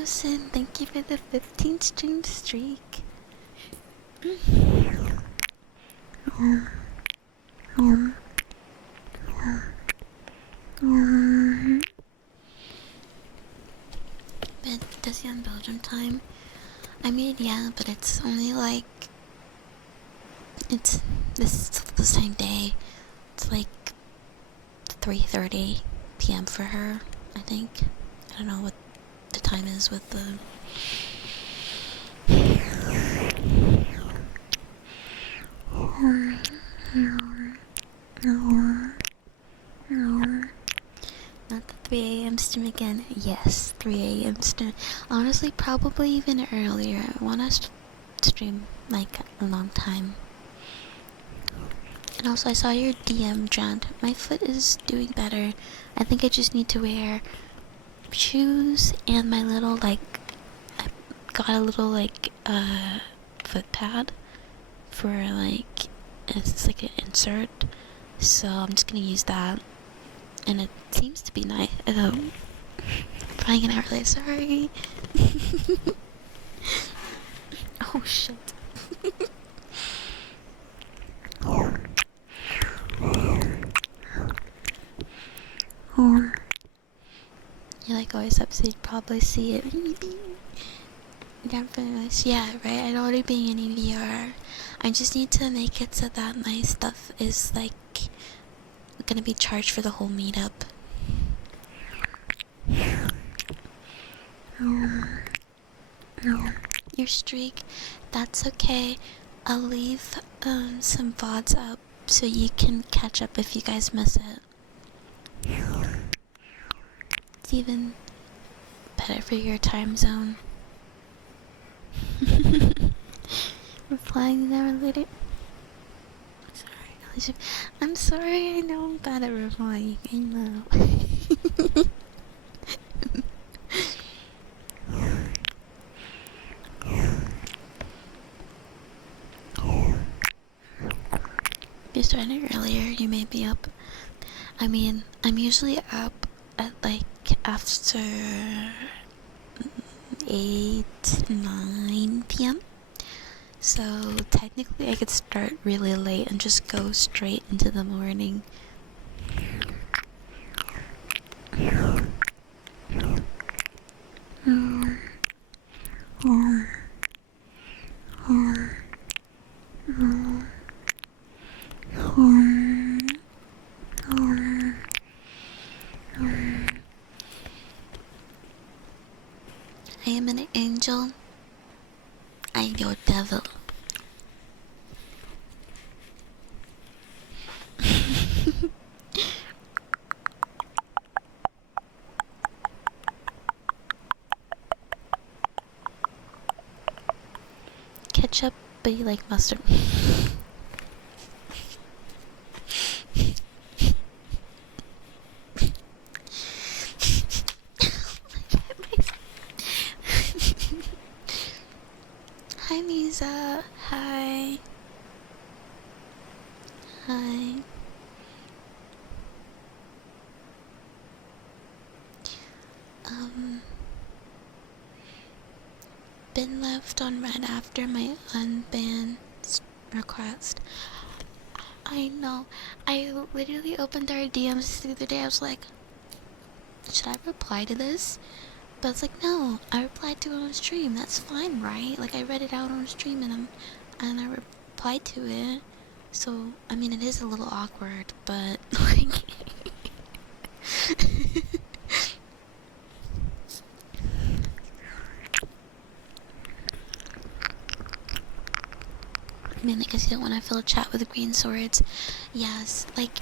Sin, thank you for the 15 stream streak. But does he on Belgium time? I mean, yeah, but it's only like it's the same day. It's like 3:30 p.m. for her, I think. I don't know what the time is with the. Not the 3 a.m. stream again. Yes, 3 a.m. stream. Honestly, probably even earlier. I want us to stream like a long time. And also, I saw your DM, John. My foot is doing better. I think I just need to wear shoes and my little, like, I got a little, like, foot pad for, like, it's like an insert. So I'm just gonna use that. And it seems to be nice. Probably gonna really sorry. Oh shit. You like always up, so you'd probably see it. Yeah, right. I don't want to be in VR. I just need to make it so that my stuff is like gonna be charged for the whole meetup. Your streak, that's okay. I'll leave some VODs up so you can catch up if you guys miss it. It's even better for your time zone. Replying an hour later. Sorry. I'm sorry, I know I'm bad at replying. I know. If you're starting earlier, you may be up. I mean, I'm usually up at like after 8, 9 p.m. So technically I could start really late and just go straight into the morning. I am an angel. I am your devil. Ketchup, but you like mustard. Hi, Misa. Hi. Hi. Been left on red after my unbanned request. I know. I literally opened our DMs the other day. I was like, should I reply to this? But it's like, no, I replied to it on stream. That's fine, right? Like, I read it out on stream and I replied to it. So, I mean, it is a little awkward, but like, mainly because you don't want to fill a chat with green swords. Yes, like,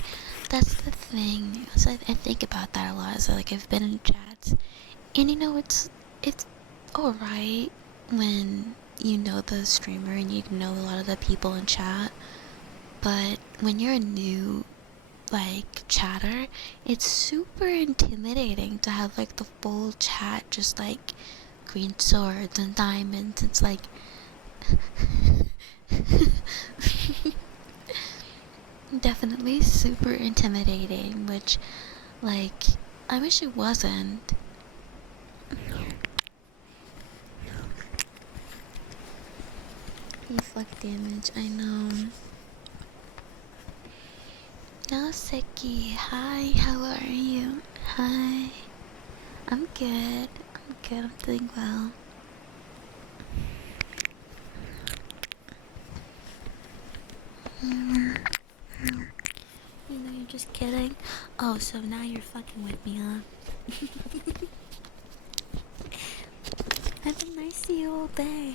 that's the thing. So I think about that a lot. So, like, I've been in chats, and you know, it's alright when you know the streamer and you know a lot of the people in chat. But when you're a new, like, chatter, it's super intimidating to have, like, the full chat just, like, green swords and diamonds. It's like... definitely super intimidating, which, like, I wish it wasn't. Reflect damage, I know. Naoseki, hi, how are you? Hi. I'm good. I'm doing well. You know, you're just kidding. Oh, so now you're fucking with me, huh? I've been nice to you all day.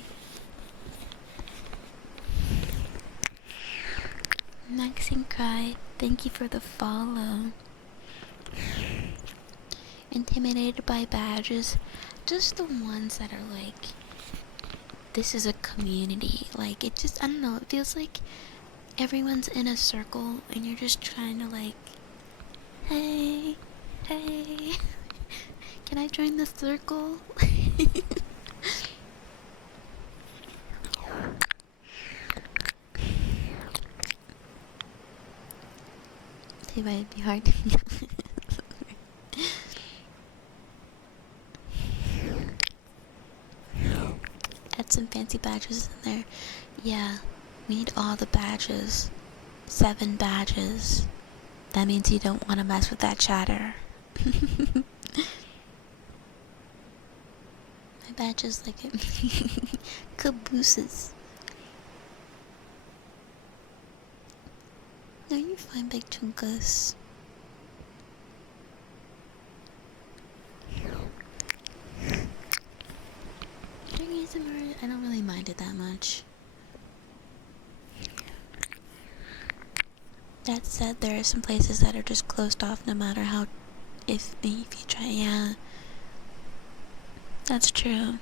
Maxine Cry, thank you for the follow. Intimidated by badges, just the ones that are like, this is a community. Like, it just, I don't know, it feels like everyone's in a circle and you're just trying to like, hey, can I join the circle? They might be hard to add some fancy badges in there. Yeah, we need all the badges. 7 badges. That means you don't want to mess with that chatter. My badges like it. Cabooses. No, you're fine, Big Chunkus. During ASMR, I don't really mind it that much. That said, there are some places that are just closed off no matter how, if you try, yeah. That's true.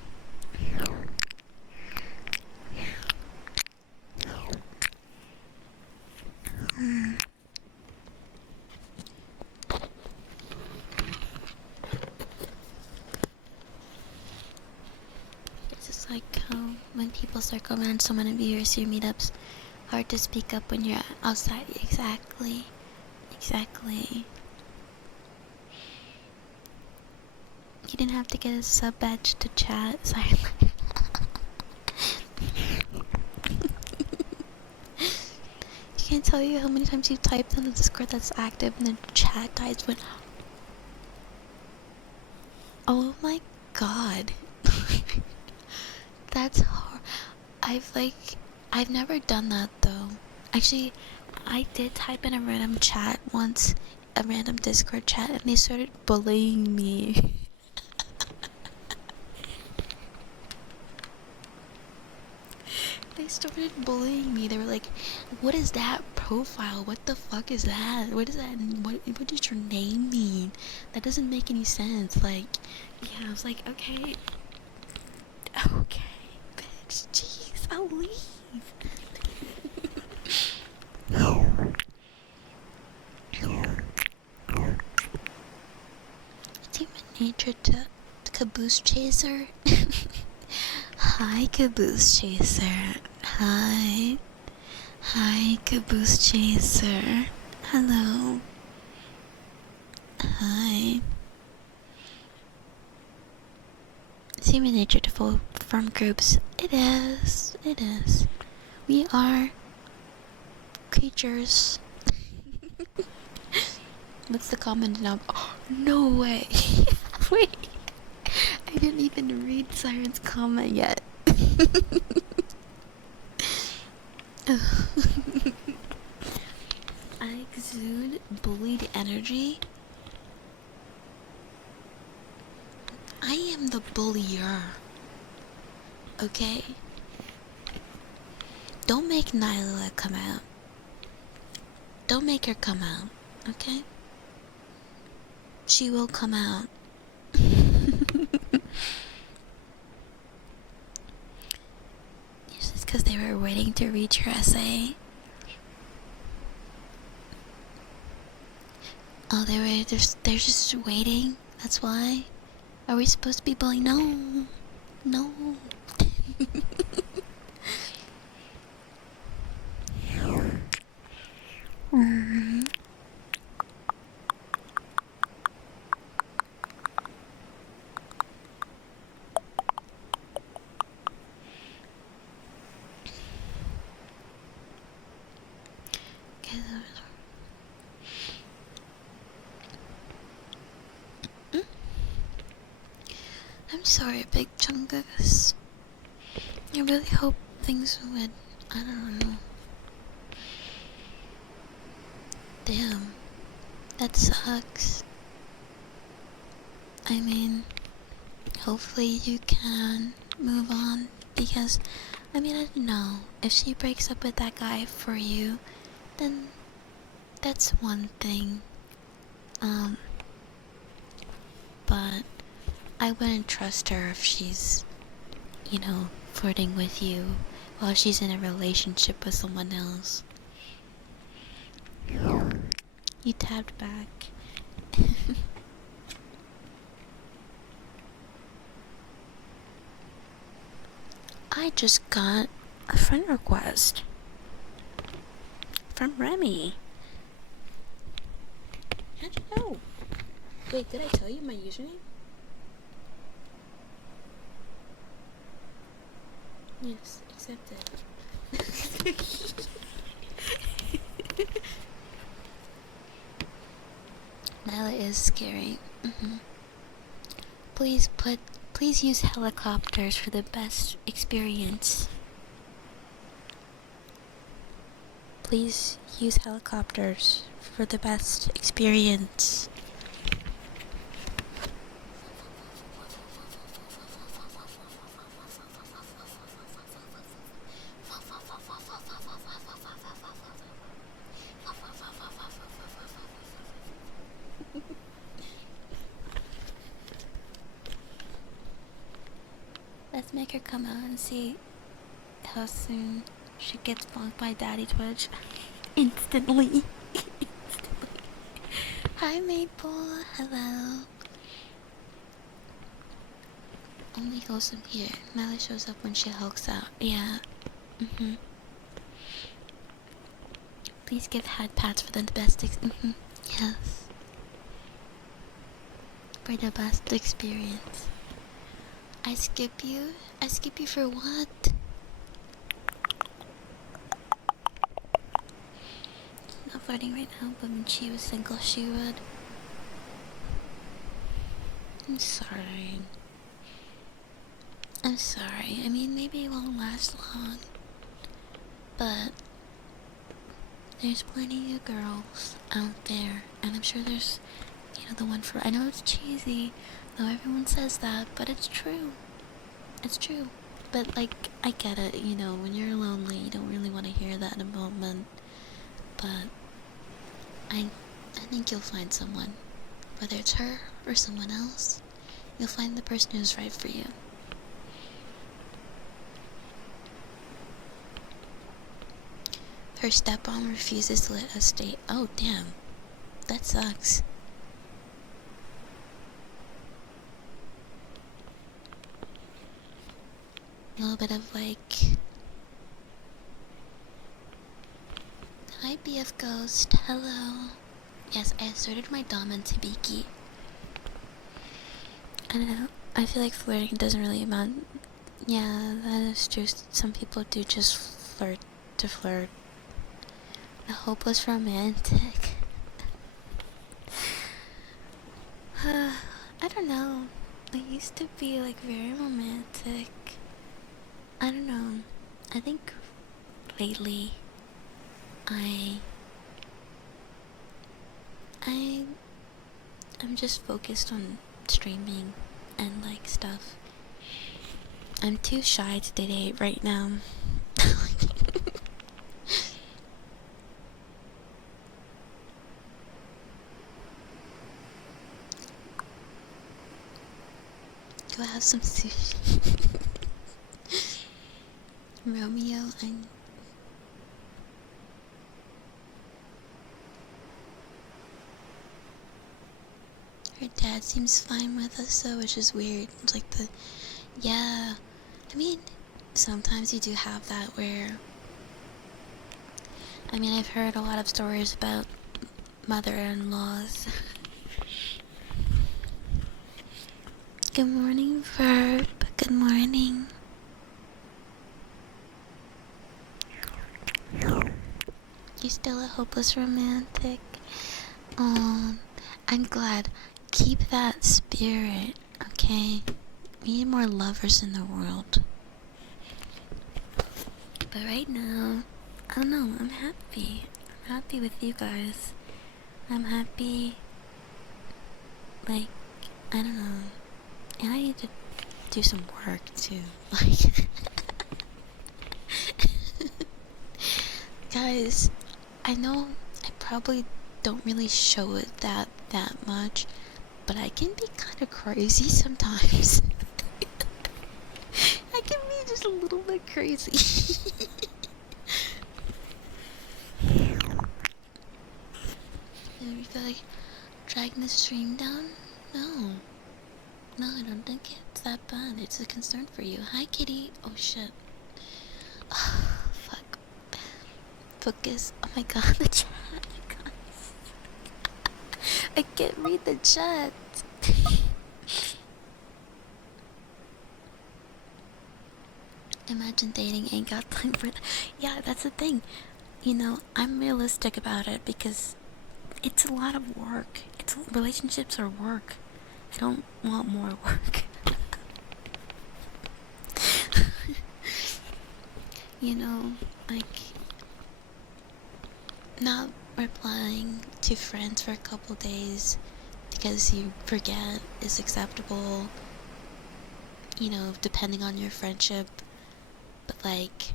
It's just like how when people circle around someone at VRC meetups, hard to speak up when you're outside. Exactly. You didn't have to get a sub badge to chat. Sorry. I can't tell you how many times you typed on the Discord that's active and the chat dies when. Oh my god. That's hard. I've never done that though. Actually, I did type in a random chat once, a random Discord chat, and they started bullying me. They started bullying me. They were like, "What is that profile? What the fuck is that? What is that? What does your name mean? That doesn't make any sense." Like, yeah, I was like, okay, bitch, jeez, I'll leave. It's human nature to caboose chaser. Hi, caboose chaser. Hi, caboose chaser. Hello. Hi. It's human nature to form groups. It is. We are creatures. What's the comment now? Oh, no way. Wait. I didn't even read Siren's comment yet. I exude bullied energy. I am the bullier. Okay? Don't make Nyla come out. Don't make her come out. Okay? She will come out. It's just because they were waiting to read your essay. Oh, they're just waiting. That's why. Are we supposed to be bullying? No. sorry, Big Chungus. I really hope things would, I don't know. Damn, that sucks. I mean, hopefully you can move on, because, I mean, I don't know. If she breaks up with that guy for you, then that's one thing. But I wouldn't trust her if she's, you know, flirting with you while she's in a relationship with someone else. You tapped back. I just got a friend request from Remy. How'd you know? Wait, did I tell you my username? Yes, accepted. Nyla is scary. Please use helicopters for the best experience. Please use helicopters for the best experience. Let's make her come out and see how soon she gets bonked by Daddy Twitch. Instantly. Hi, Maple. Hello. Only goes from here. Miley shows up when she hulks out. Yeah. Please give hat pats for the best Yes. For the best experience. I skip you? I skip you for what? Not flirting right now, but when she was single, she would. I'm sorry. I'm sorry. I mean, maybe it won't last long. But there's plenty of girls out there. And I'm sure there's, the one for... I know it's cheesy. I know everyone says that, but it's true. It's true. But, I get it, when you're lonely, you don't really want to hear that in a moment. But I think you'll find someone. Whether it's her or someone else, you'll find the person who's right for you. Her stepmom refuses to let us stay. Oh, damn. That sucks. A little bit of hi, BF Ghost. Hello. Yes, I asserted my dom into Biki. I don't know. I feel like flirting doesn't really amount. Yeah, that is true. Some people do just flirt to flirt. A hopeless romantic. I don't know. I used to be very romantic. I don't know. I think lately I'm just focused on streaming and stuff. I'm too shy to date right now. Go have some sushi. Romeo, her dad seems fine with us, though, which is weird. It's yeah. I mean, sometimes you do have that where, I've heard a lot of stories about mother-in-laws. Good morning, Verb. Good morning. You're still a hopeless romantic. I'm glad. Keep that spirit, okay? We need more lovers in the world. But right now, I don't know, I'm happy. I'm happy with you guys. I'm happy, like, I don't know. And I need to do some work too. Like, guys, I know I probably don't really show it that much, but I can be kind of crazy sometimes. I can be just a little bit crazy. You feel like dragging the stream down? No. No, I don't think it's that bad. It's a concern for you. Hi, kitty. Oh, shit. Oh, fuck. Focus. Oh my god, the chat, guys. I can't read the chat. Imagine dating ain't got time for that. Yeah, that's the thing. You know, I'm realistic about it because it's a lot of work. Relationships are work. I don't want more work. You know, like, not replying to friends for a couple days because you forget is acceptable, you know, depending on your friendship. But, like,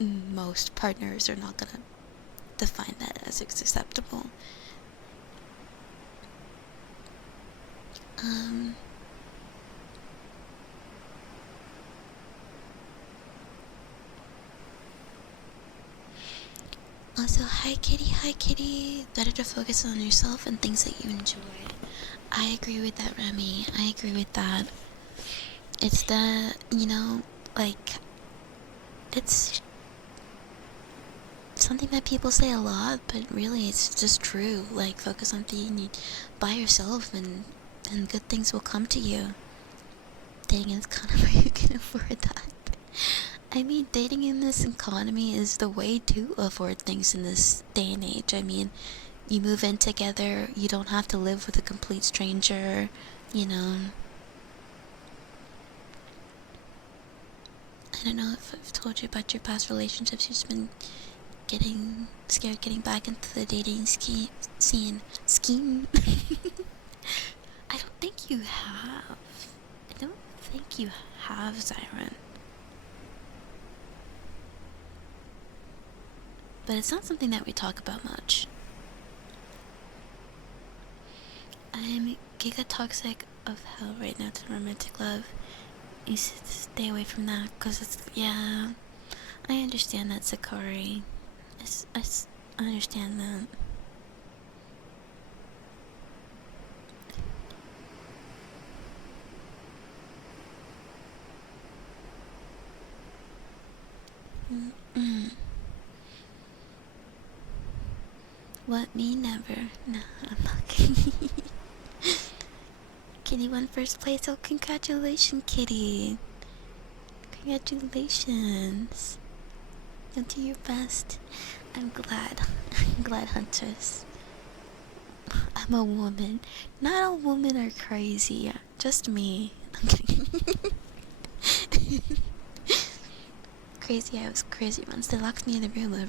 most partners are not gonna define that as acceptable. Also, hi kitty. Better to focus on yourself and things that you enjoy. I agree with that, Remy. I agree with that. It's the, you know, like, it's something that people say a lot, but really it's just true. Like, focus on being by yourself and good things will come to you. Dating is kind of where you can afford that. I mean, dating in this economy is the way to afford things in this day and age. I mean, you move in together, you don't have to live with a complete stranger, you know. I don't know if I've told you about your past relationships. You've just been getting back into the dating scene. I don't think you have. I don't think you have, Zyron. But it's not something that we talk about much. I'm giga toxic of hell right now to romantic love. You should stay away from that, cause it's, yeah. I understand that, Sakari. I understand that. What, me? Never. No, I'm not kidding. Kitty won first place. Oh, congratulations, Kitty. Congratulations. You'll do your best. I'm glad. I'm glad, Huntress. I'm a woman. Not all women are crazy. Just me. I'm kidding. Crazy, I was crazy once. They locked me in the room, the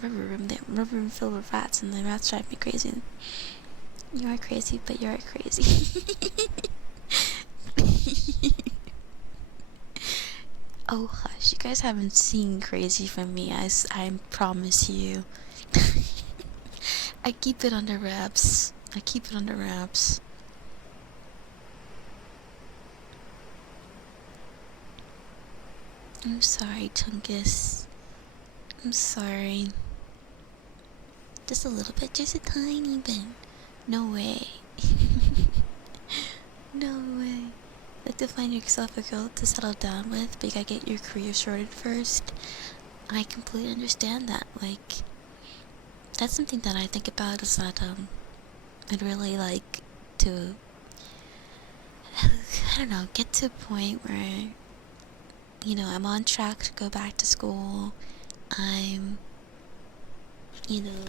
rubber room filled with rats, and the rats drive me crazy. You are crazy, but you're crazy. Oh hush, you guys haven't seen crazy from me, I promise you. I keep it under wraps. I'm sorry, Tungus. I'm sorry. Just a little bit, just a tiny bit. No way. No way. Like to find yourself a girl to settle down with, but you gotta get your career sorted first. I completely understand that. Like, that's something that I think about is that, I'd really like to, I don't know, get to a point where, you know, I'm on track to go back to school. I'm, you know,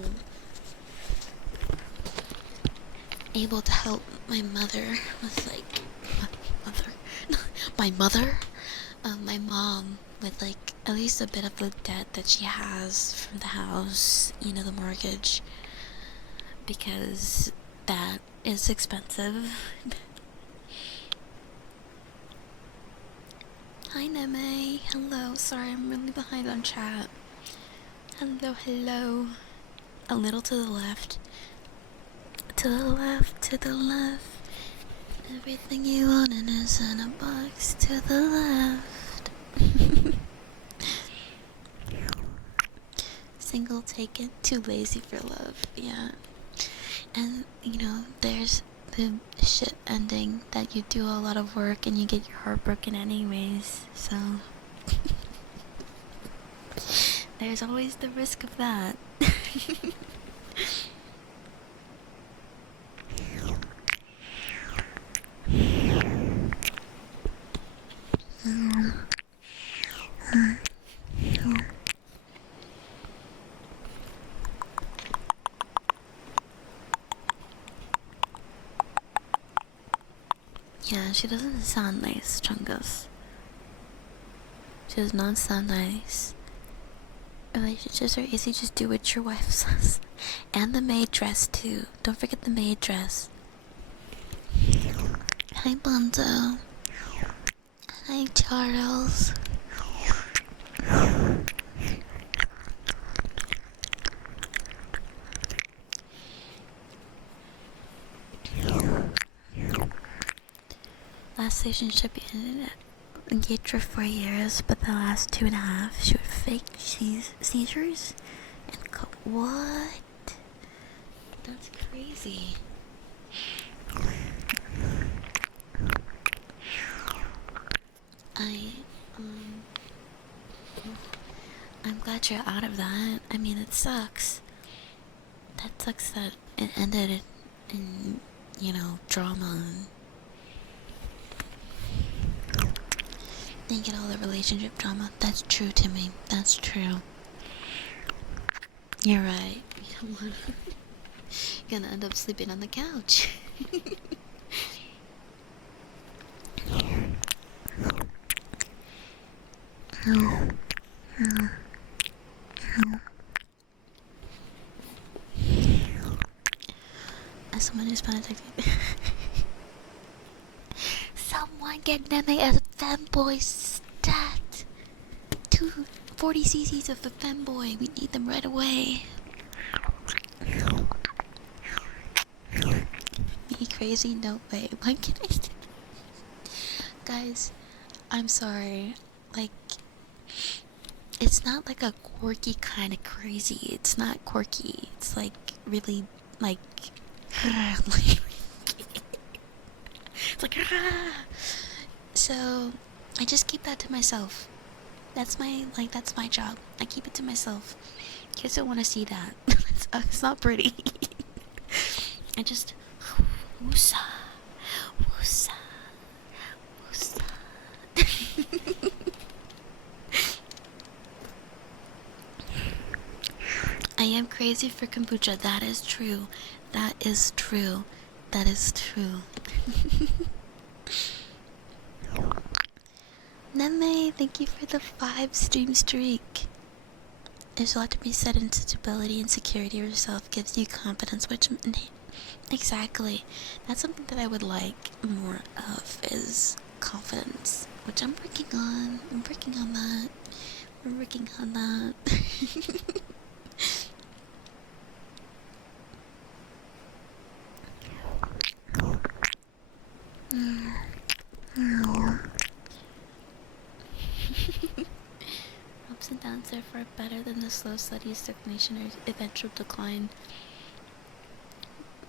able to help my mother with, like, mother. No, my mother, my mom, with like at least a bit of the debt that she has from the house, you know, the mortgage, because that is expensive. Hi Neme, hello, sorry I'm really behind on chat. Hello, hello. A little to the left. To the left, to the left. Everything you wanted is in a box to the left. Single taken, too lazy for love, yeah. And, you know, there's the shit ending that you do a lot of work and you get your heart broken anyways, so... there's always the risk of that. Yeah, she doesn't sound nice, Chungus. She does not sound nice. Relationships are easy, just do what your wife says. And the maid dress, too. Don't forget the maid dress. Hi, Bonzo. Hi, Charles. Last relationship ended engaged for 4 years, but the last 2.5 she would fake seizures and what? That's crazy. I'm glad you're out of that. I mean, it sucks. That sucks that it ended in, you know, drama. Then you get all the relationship drama. That's true, Timmy. That's true. You're right. You don't want to. You're gonna end up sleeping on the couch. As someone who's been addicted. Someone get Neme as a femboy stat. 240 cc's of the femboy. We need them right away. Me crazy? No way. Why can I do that? Guys, I'm sorry. Like, it's not like a quirky kind of crazy. It's not quirky. It's like really like it's like so I just keep that to myself. That's my job. I keep it to myself. Kids don't want to see that. It's not pretty. I just woosah, woosah, woosah. I am crazy for kombucha. That is true. That is true. That is true. Neme, thank you for the 5 stream streak. There's a lot to be said in stability and security of yourself gives you confidence, which exactly. That's something that I would like more of is confidence, which I'm working on. I'm working on that. We're working on that. Ups and downs therefore better than the slow, steady stagnation or eventual decline.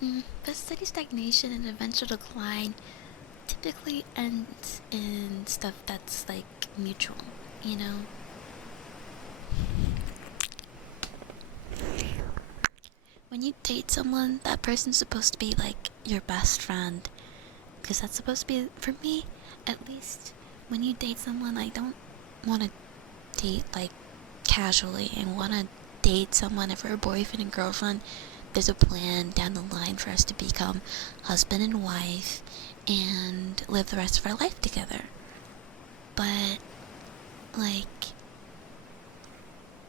But steady stagnation and eventual decline typically ends in stuff that's like mutual, you know? When you date someone, that person's supposed to be like your best friend. Because that's supposed to be, for me, at least, when you date someone, I don't want to date like casually and want to date someone. If we're a boyfriend and girlfriend, there's a plan down the line for us to become husband and wife and live the rest of our life together. but like,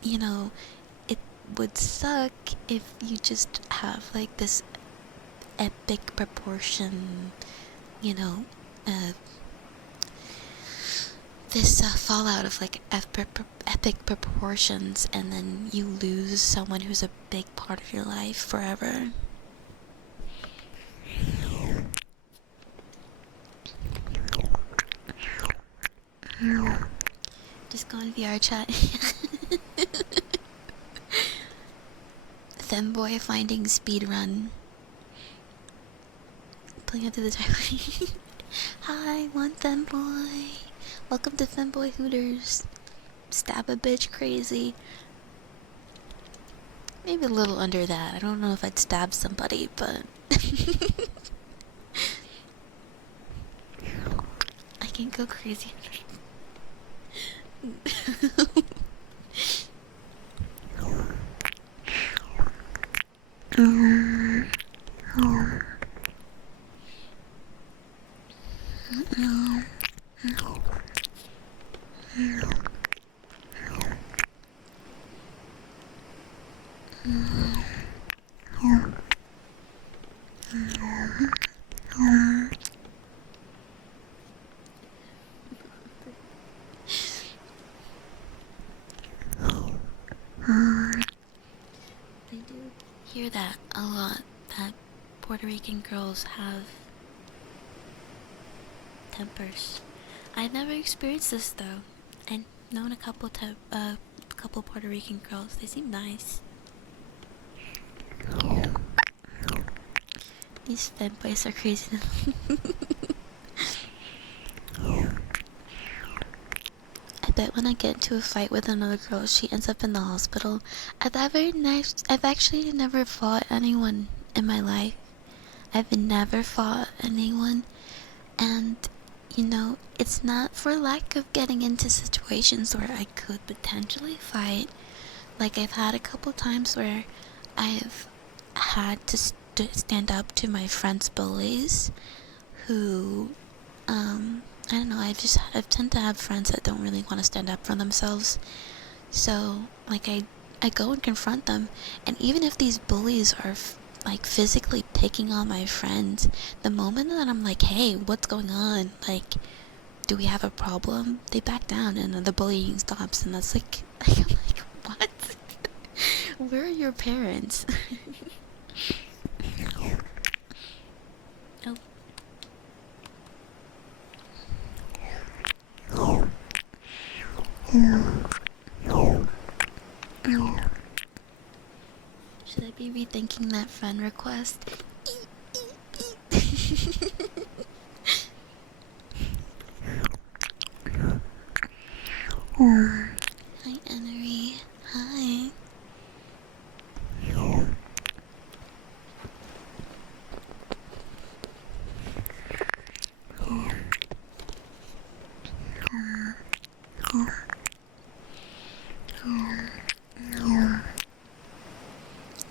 you know, it would suck if you just have like this epic proportion, you know, uh, this fallout of like epic proportions, and then you lose someone who's a big part of your life forever. Just go in VR chat. Femboy finding speedrun. Pulling up to the timeline. Hi, one femboy. Welcome to Femboy Hooters. Stab a bitch crazy. Maybe a little under that. I don't know if I'd stab somebody, but I can go crazy. I do hear that a lot, that Puerto Rican girls have tempers. I've never experienced this though. I've known a couple Puerto Rican girls. They seem nice. These fanboys are crazy. I bet when I get into a fight with another girl, she ends up in the hospital. I've actually never fought anyone in my life. I've never fought anyone, and you know, it's not for lack of getting into situations where I could potentially fight. Like, I've had a couple times where I've had to stand up to my friends' bullies who, I don't know, I tend to have friends that don't really want to stand up for themselves. So, like, I go and confront them, and even if these bullies are like physically picking on my friends, the moment that I'm like, hey, what's going on? Like, do we have a problem? They back down, and then the bullying stops, and that's like, I'm like, what? Where are your parents? Should I be rethinking that friend request? Hi, Enery. Hi.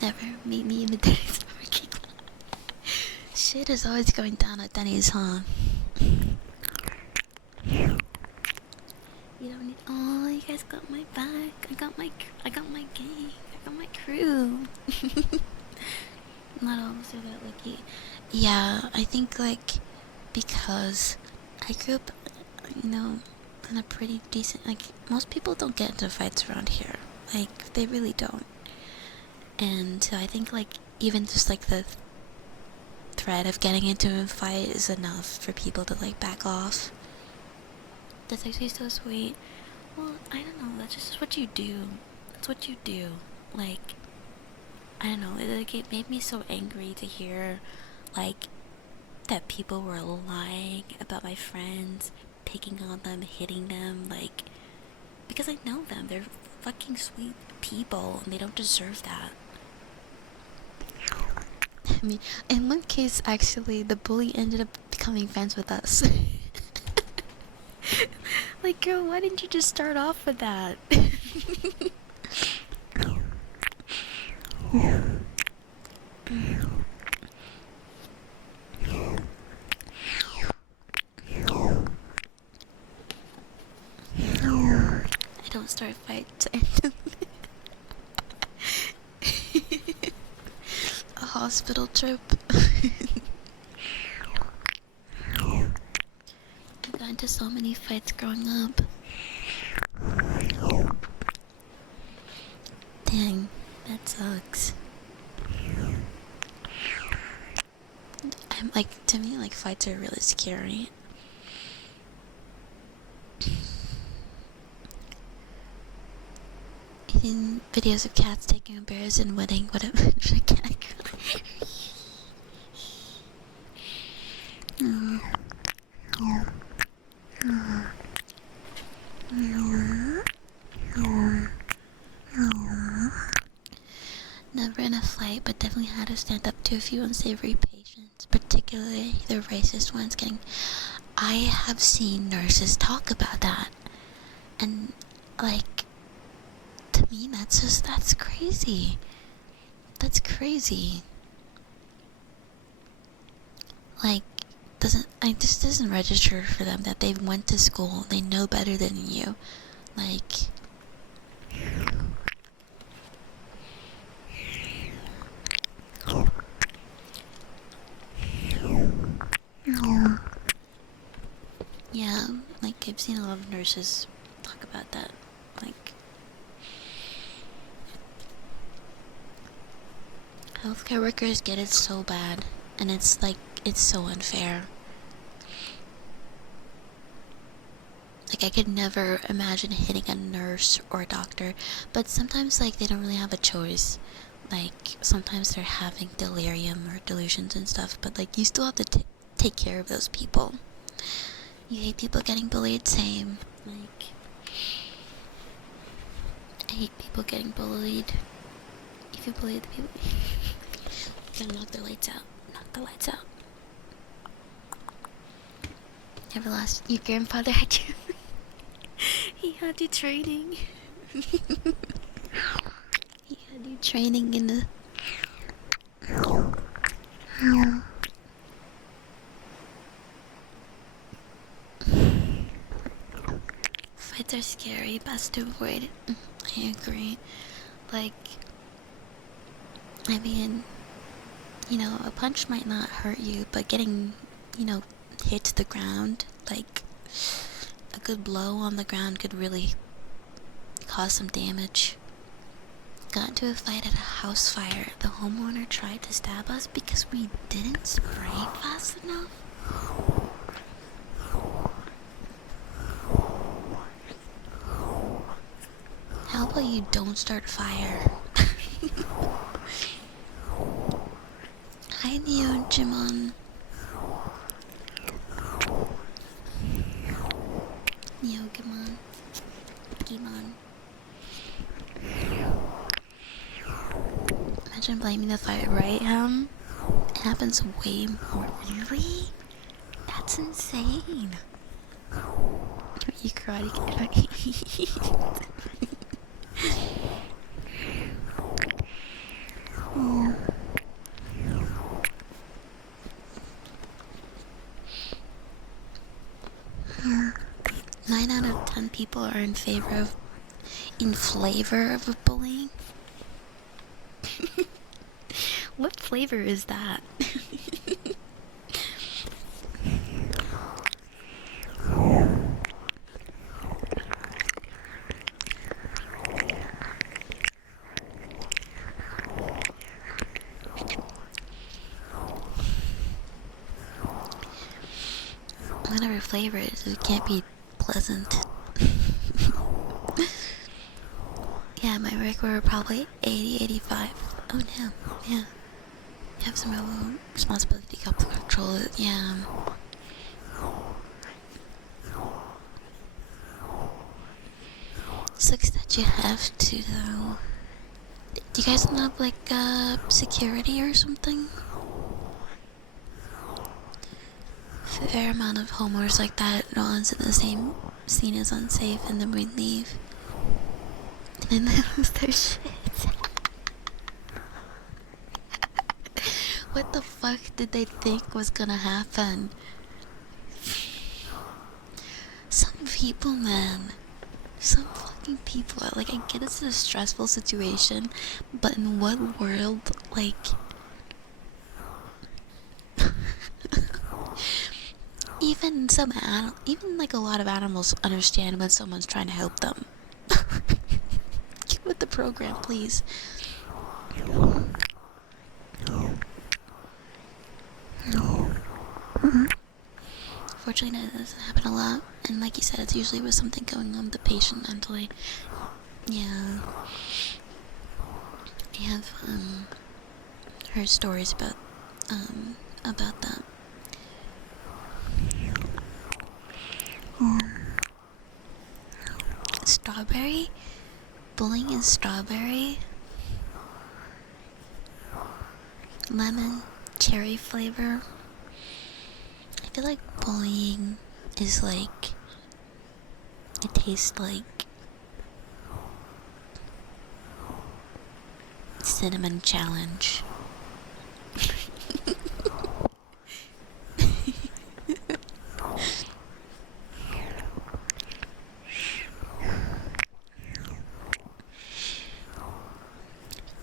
Never meet me in the Denny's parking lot. Shit is always going down at Denny's, huh? You don't need. Oh, you guys got my back. I got my gang. I got my crew. Not all of us are that lucky. Yeah, I think like because I grew up, you know, in a pretty decent. Like, most people don't get into fights around here. Like, they really don't. And so I think like even just like the threat of getting into a fight is enough for people to like back off. That's actually so sweet. Well, I don't know, that's just what you do. That's what you do. Like, I don't know, it made me so angry to hear like that people were lying about my friends, picking on them, hitting them, like, because I know them, they're fucking sweet people and they don't deserve that. I mean, in one case, actually, the bully ended up becoming friends with us. Like, girl, why didn't you just start off with that? don't start fights. A hospital trip. I got into so many fights growing up. Dang, that sucks. I'm like, to me, like, fights are really scary. In videos of cats taking on bears and winning, whatever. Cat. Never in a fight, but definitely had to stand up to a few unsavory patients, particularly the racist ones getting. I have seen nurses talk about that, and like, to me, that's crazy. That's crazy. Like, just doesn't register for them that they went to school, they know better than you. Like, yeah, like, I've seen a lot of nurses talk about that. Like, healthcare workers get it so bad, and it's like, it's so unfair. Like, I could never imagine hitting a nurse or a doctor, but sometimes, like, they don't really have a choice. Like, sometimes they're having delirium or delusions and stuff, but, like, you still have to take care of those people. You hate people getting bullied, same. Like, I hate people getting bullied. If you bully the people, you gotta knock their lights out. Knock the lights out. Never lost. Your grandfather had you. He had you training. He had you training in the. Fights are scary, best to avoid. I agree. Like, I mean, you know, a punch might not hurt you, but getting, you know, hit to the ground, like, a good blow on the ground could really cause some damage. Got into a fight at a house fire. The homeowner tried to stab us because we didn't spray fast enough. How about you don't start fire? Hi Neo, Jimon. Neo, Gimon. Gimon. Imagine blaming the fire, right? It happens way more. Really? That's insane. You karate kid. 9 out of 10 people are in flavor of bullying. What flavor is that? Whatever flavor it is, it can't be pleasant. Yeah, my record were probably 80, 85. Oh damn, yeah. You have some real responsibility to control it, yeah. Sucks that you have to, though. Do you guys not have, like, security or something? Fair amount of homeowners like that, no one's in the same scene as unsafe, and then we leave. And then they lose their shit. What the fuck did they think was gonna happen? Some people, man. Some fucking fucking people. Like, I get it's a stressful situation, but in what world, like, even like a lot of animals understand when someone's trying to help them. Get with the program, please. Fortunately, that doesn't happen a lot, and like you said, it's usually with something going on with the patient mentally. Yeah, I have heard stories about that. Strawberry? Bullying is strawberry? Lemon? Cherry flavor? I feel like bullying is like... It tastes like... Cinnamon challenge.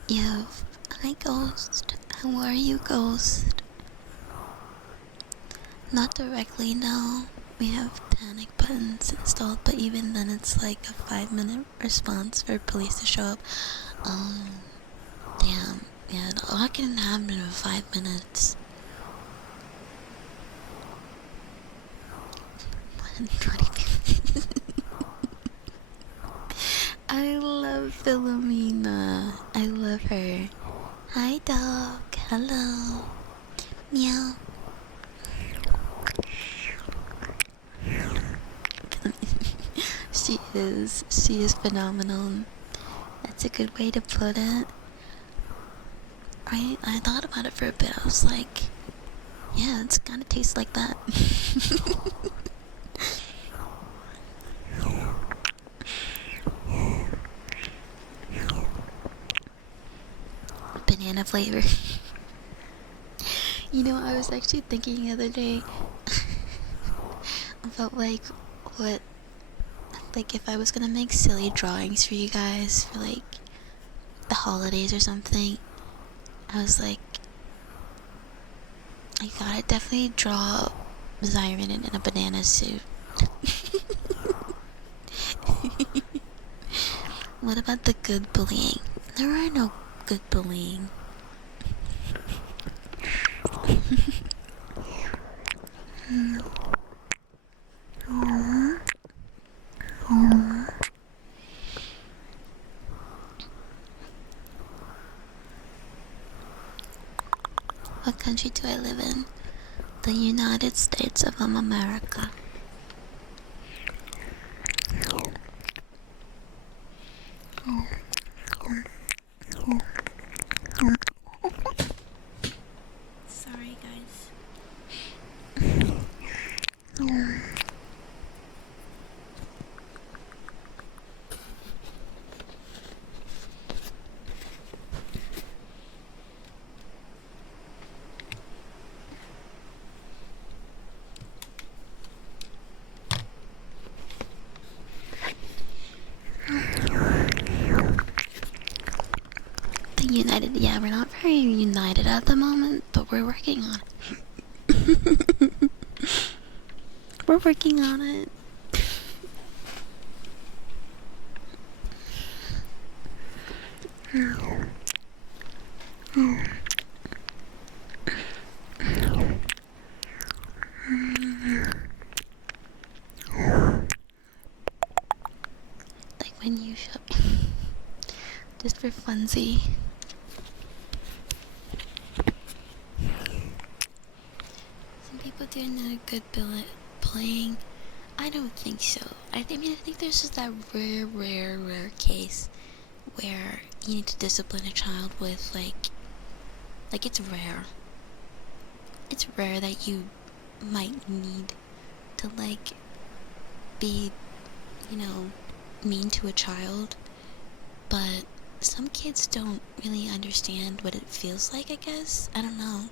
Yo, hi Ghost. How are you, Ghost? Not directly, no. We have panic buttons installed, but even then it's like a 5-minute response for police to show up. Oh, damn. Yeah, a lot can happen in 5 minutes. 120. I love Philomena. I love her. Hi, dog. Hello. Meow. She is phenomenal. That's a good way to put it. I thought about it for a bit. I was like, yeah, it's kind of tastes like that. Banana flavor. You know, I was actually thinking the other day about like what, like if I was gonna make silly drawings for you guys for like the holidays or something. I was like, I gotta definitely draw Zyron in a banana suit. What about the good bullying? There are no good bullying. What country do I live in? The United States of America. Sorry, guys. United, yeah, we're not very united at the moment, but we're working on it. We're working on it. Like when you shop, just for funsy. Some people do know good playing. I don't think so. I think there's just that rare case where you need to discipline a child with like it's rare. It's rare that you might need to like be, you know, mean to a child, but some kids don't really understand what it feels like, I guess. I don't know.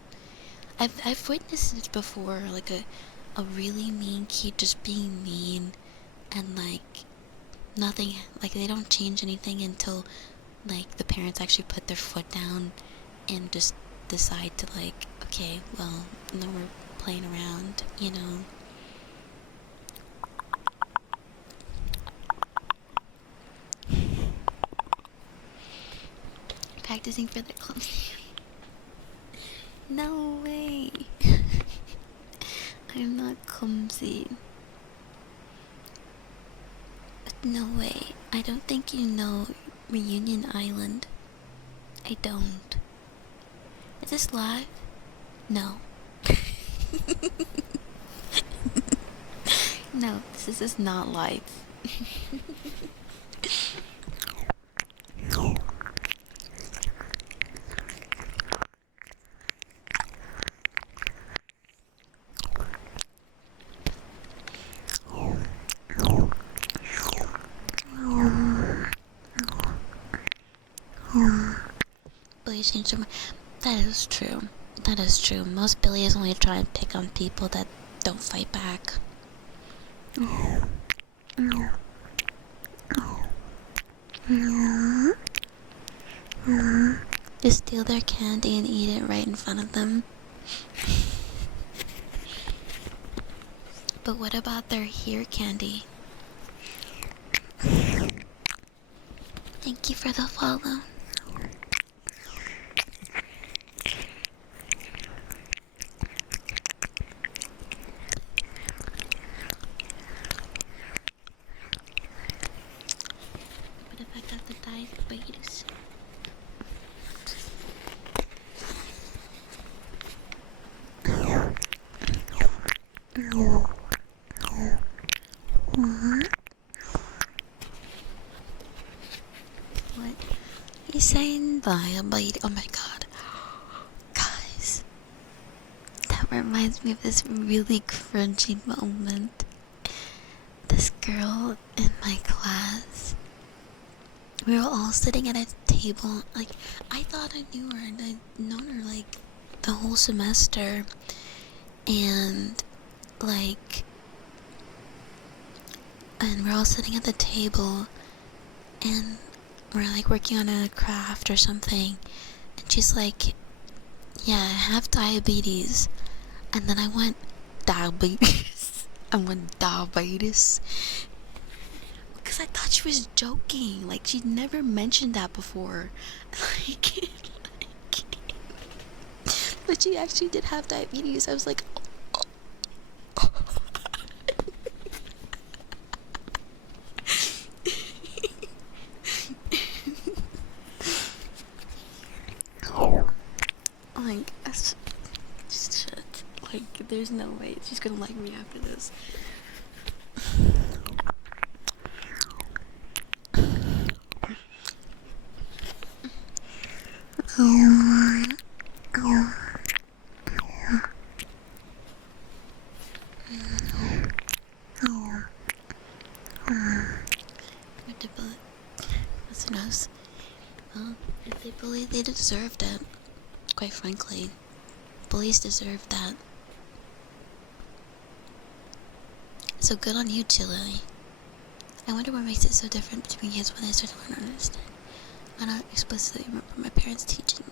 I've witnessed it before, like a really mean kid just being mean and like nothing, like they don't change anything until like the parents actually put their foot down and just decide to like, okay, well, no, we're playing around, you know. Practicing for the clumsy. No way. I'm not clumsy. No way. I don't think you know Reunion Island. I don't. Is this live? No. No, this is not live. Billy changed her mind. That is true. That is true. Most Billies only try and pick on people that don't fight back. Just steal their candy and eat it right in front of them. But what about their hair candy? Thank you for the follow. But if I got the diabetes. What? He's saying diabetes. Oh my god. Guys. That reminds me of this really cringy moment. This girl in my class, we were all sitting at a table. Like, I thought I knew her and I'd known her like the whole semester. And like, and we're all sitting at the table and we're like working on a craft or something. And she's like, yeah, I have diabetes. And then I went, diabetes? I went, diabetes? Because I thought she was joking. Like, she'd never mentioned that before. Like, but she actually did have diabetes. I was like, like, that's just shit. Like, there's no way she's gonna like me after this. What the bullet? That's nice. Well, if they bully, they deserved it. Quite frankly, bullies deserve that. So good on you, Chile. I wonder what makes it so different between kids when they start to learn and understand. I don't explicitly remember my parents teaching,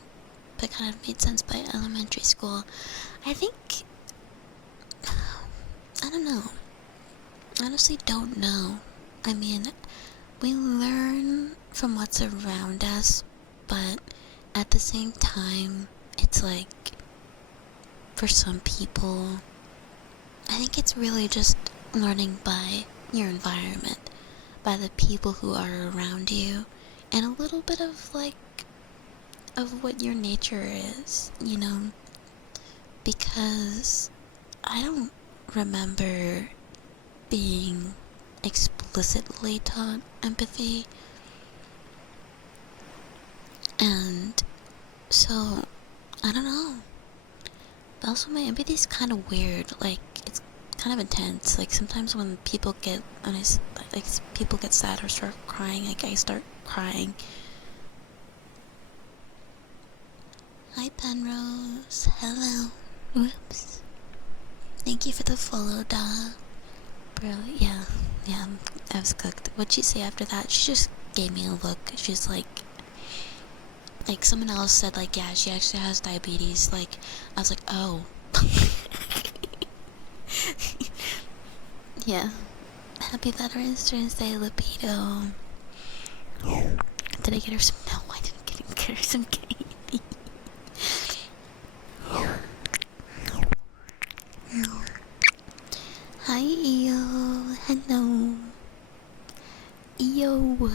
but kind of made sense by elementary school. I think, I don't know. Honestly, don't know. I mean, we learn from what's around us, but at the same time, it's like, for some people, I think it's really just learning by your environment, by the people who are around you, and a little bit of like, of what your nature is, you know? Because I don't remember being explicitly taught empathy. And so, I don't know. But also my empathy is kind of weird. Like, it's kind of intense. Like, sometimes when people get, people get sad or start crying, like, I start crying. Hi, Penrose. Hello. Whoops. Thank you for the follow, dog. Bro, yeah, yeah, I was cooked. What'd she say after that? She just gave me a look. She's like someone else said, like, yeah, she actually has diabetes. Like, I was like, oh. Yeah. Happy Veterans Day, Lupito. Did I get her some? No, I didn't get her some candy. Hi, Eo. Hello. Eo.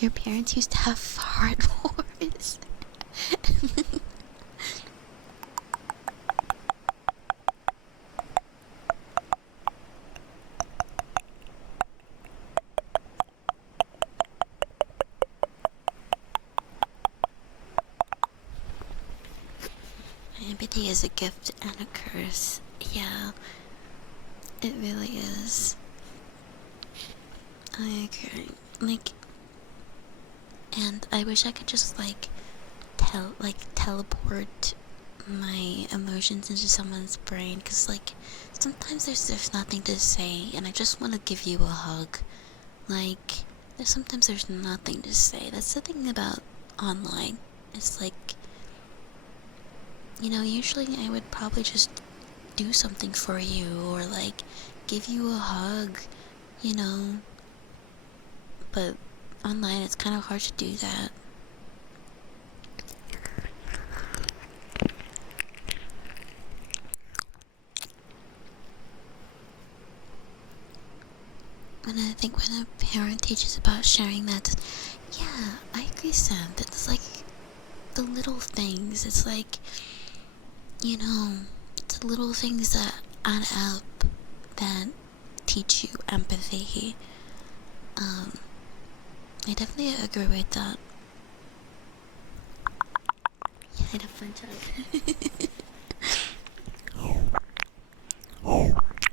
Your parents used to have fart wars. Empathy is a gift and a curse. Yeah, it really is. I agree. Like, and I wish I could just teleport my emotions into someone's brain, because like sometimes there's nothing to say and I just want to give you a hug. Like, sometimes there's nothing to say. That's the thing about online. It's like, usually I would probably just do something for you or like give you a hug, you know, but online it's kind of hard to do that. And I think when a parent teaches about sharing that, yeah, I agree, Sam. It's like the little things. It's like, it's the little things that add up that teach you empathy. I definitely agree with that. Yeah, I had a fun time.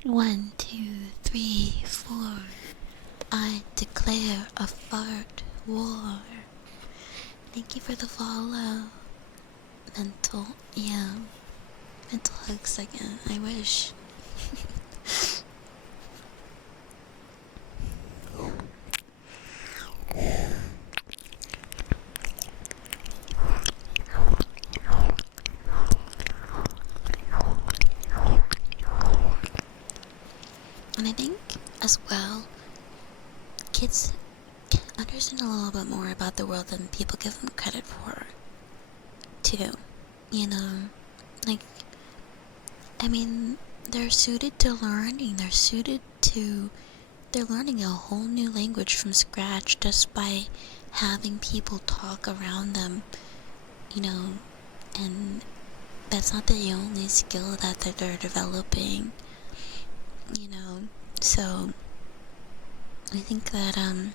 1, 2, 3, 4. I declare a fart war. Thank you for the follow. Mental, yeah. Mental hugs again. I wish. And I think, as well, kids can understand a little bit more about the world than people give them credit for, too. Like, I mean, they're suited to learning. They're learning a whole new language from scratch just by having people talk around them, and that's not the only skill that they're developing, So, I think that, I'm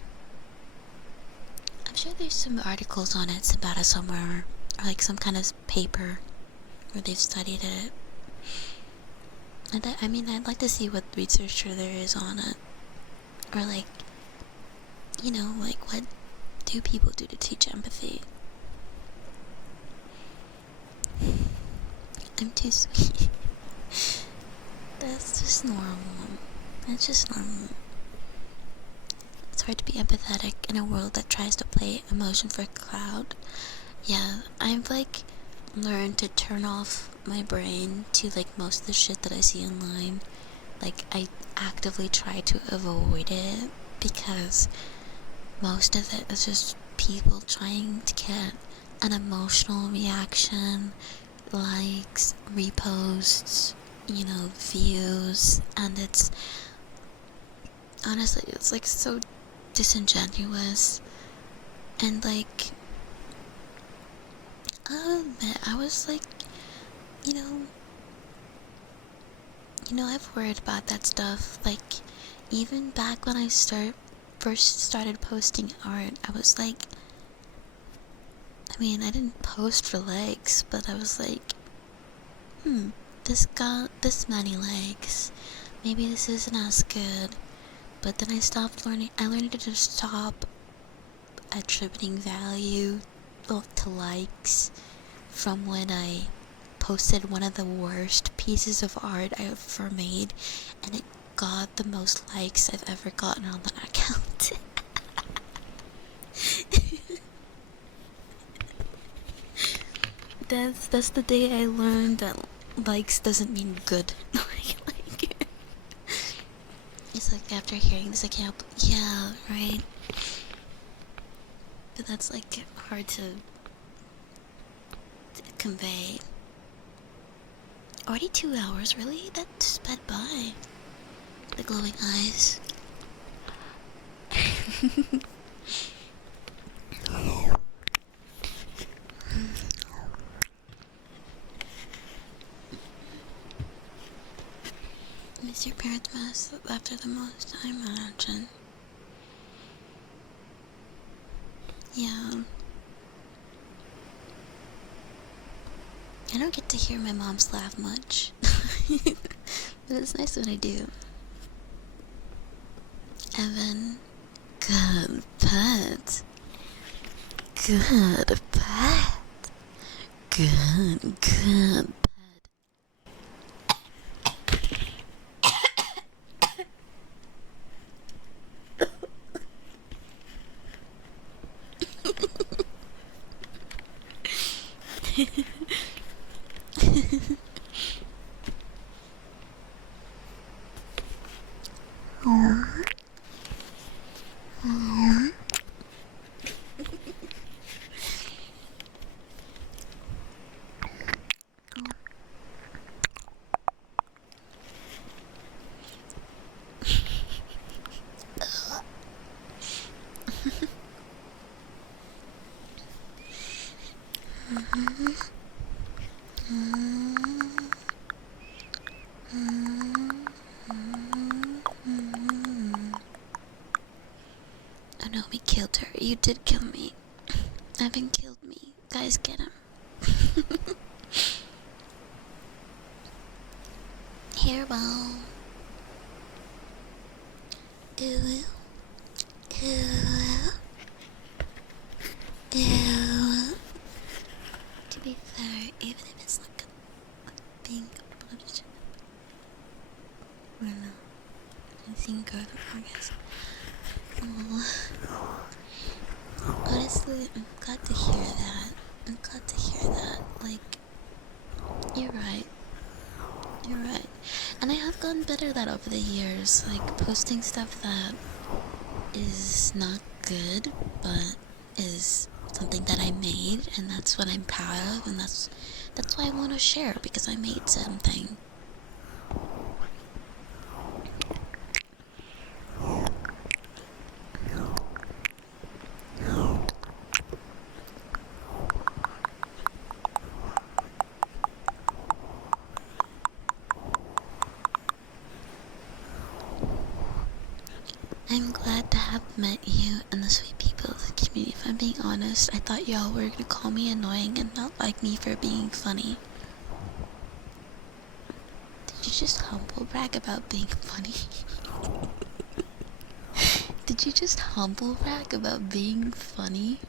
sure there's some articles on it about it somewhere, or like some kind of paper where they've studied it. I'd like to see what researcher there is on it. Or like, like what do people do to teach empathy? I'm too sweet. That's just normal. That's just normal. It's hard to be empathetic in a world that tries to play emotion for clout. Yeah, I've like learned to turn off my brain to like most of the shit that I see online. Like, I actively try to avoid it because most of it is just people trying to get an emotional reaction, likes, reposts, views, and it's honestly, it's like so disingenuous. And like, I'll admit, I was like, you know, I've worried about that stuff. Like, even back when I first started posting art, I was like, I didn't post for likes, but I was like, this got this many likes. Maybe this isn't as good. But then I learned to just stop attributing value to likes from when I posted one of the worst pieces of art I ever made, and it got the most likes I've ever gotten on that account. That's the day I learned that likes doesn't mean good. It's like after hearing this, I can't. Yeah, right. But that's like hard to convey. Already 2 hours, really? That sped by. The glowing eyes. Miss your parents' mess after the most, I imagine. Yeah. I don't get to hear my mom's laugh much. But it's nice when I do. Evan, good pet. Good pet. Good pet. Oh no, we killed her. You did kill me. Evan killed me. Guys, get him. Hairball. Ew. Ew. Ew. To be fair, even if it's like a pink blush, we're not. I think good, I guess. Honestly, I'm glad to hear that. I'm glad to hear that. Like, you're right. You're right. And I have gotten better at that over the years. Like, posting stuff that is not good, but is something that I made, and that's what I'm proud of, and that's why I want to share, because I made something. I'm glad to have met you and the sweet people of the community. If I'm being honest, I thought y'all were gonna call me annoying and not like me for being funny. Did you just humble brag about being funny? Did you just humble brag about being funny?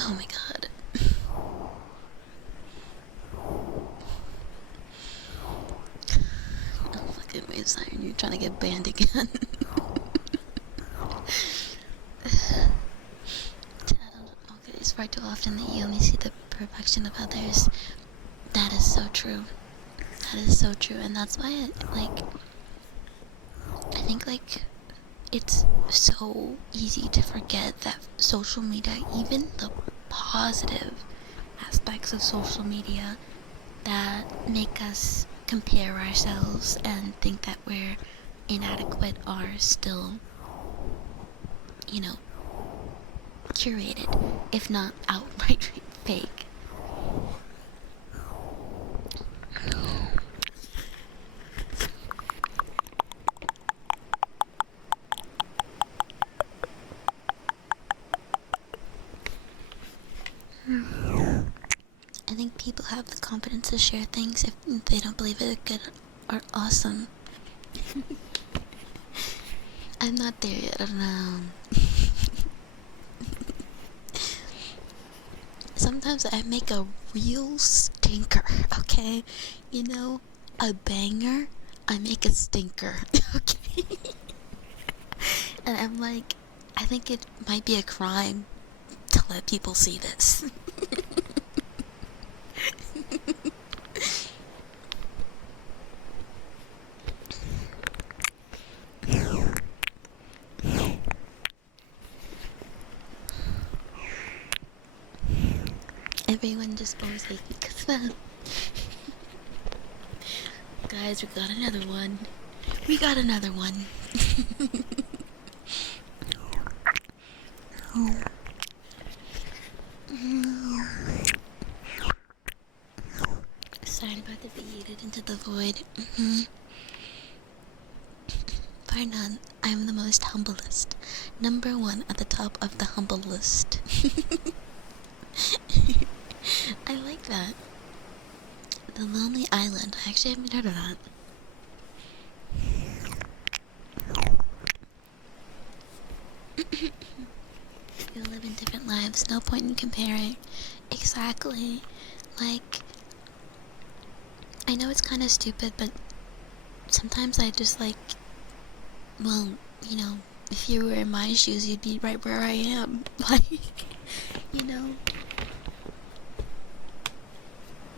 Oh my god. Oh fucking wait, Siren, you're trying to get banned again. Okay, it's far too often that you only see the perfection of others. That is so true. That is so true, and that's why I think it's so easy to forget that social media, even the positive aspects of social media that make us compare ourselves and think that we're inadequate, are still, curated, if not outright fake. have the confidence to share things if they don't believe it good or awesome. I'm not there yet, I don't know. Sometimes I make a real stinker, okay? You know, a banger, I make a stinker, okay? And I'm like, I think it might be a crime to let people see this. Everyone just always hates me because of that. Guys, we got another one. We got another one. Sorry, I'm about to be yeeted into the void. Bar none, I am the most humblest. Number 1 at the top of the humble list. I like that. The Lonely Island. I actually haven't heard of that. We live in different lives. No point in comparing. Exactly. Like, I know it's kind of stupid, but sometimes I just like, well, you know, if you were in my shoes, you'd be right where I am. Like, you know?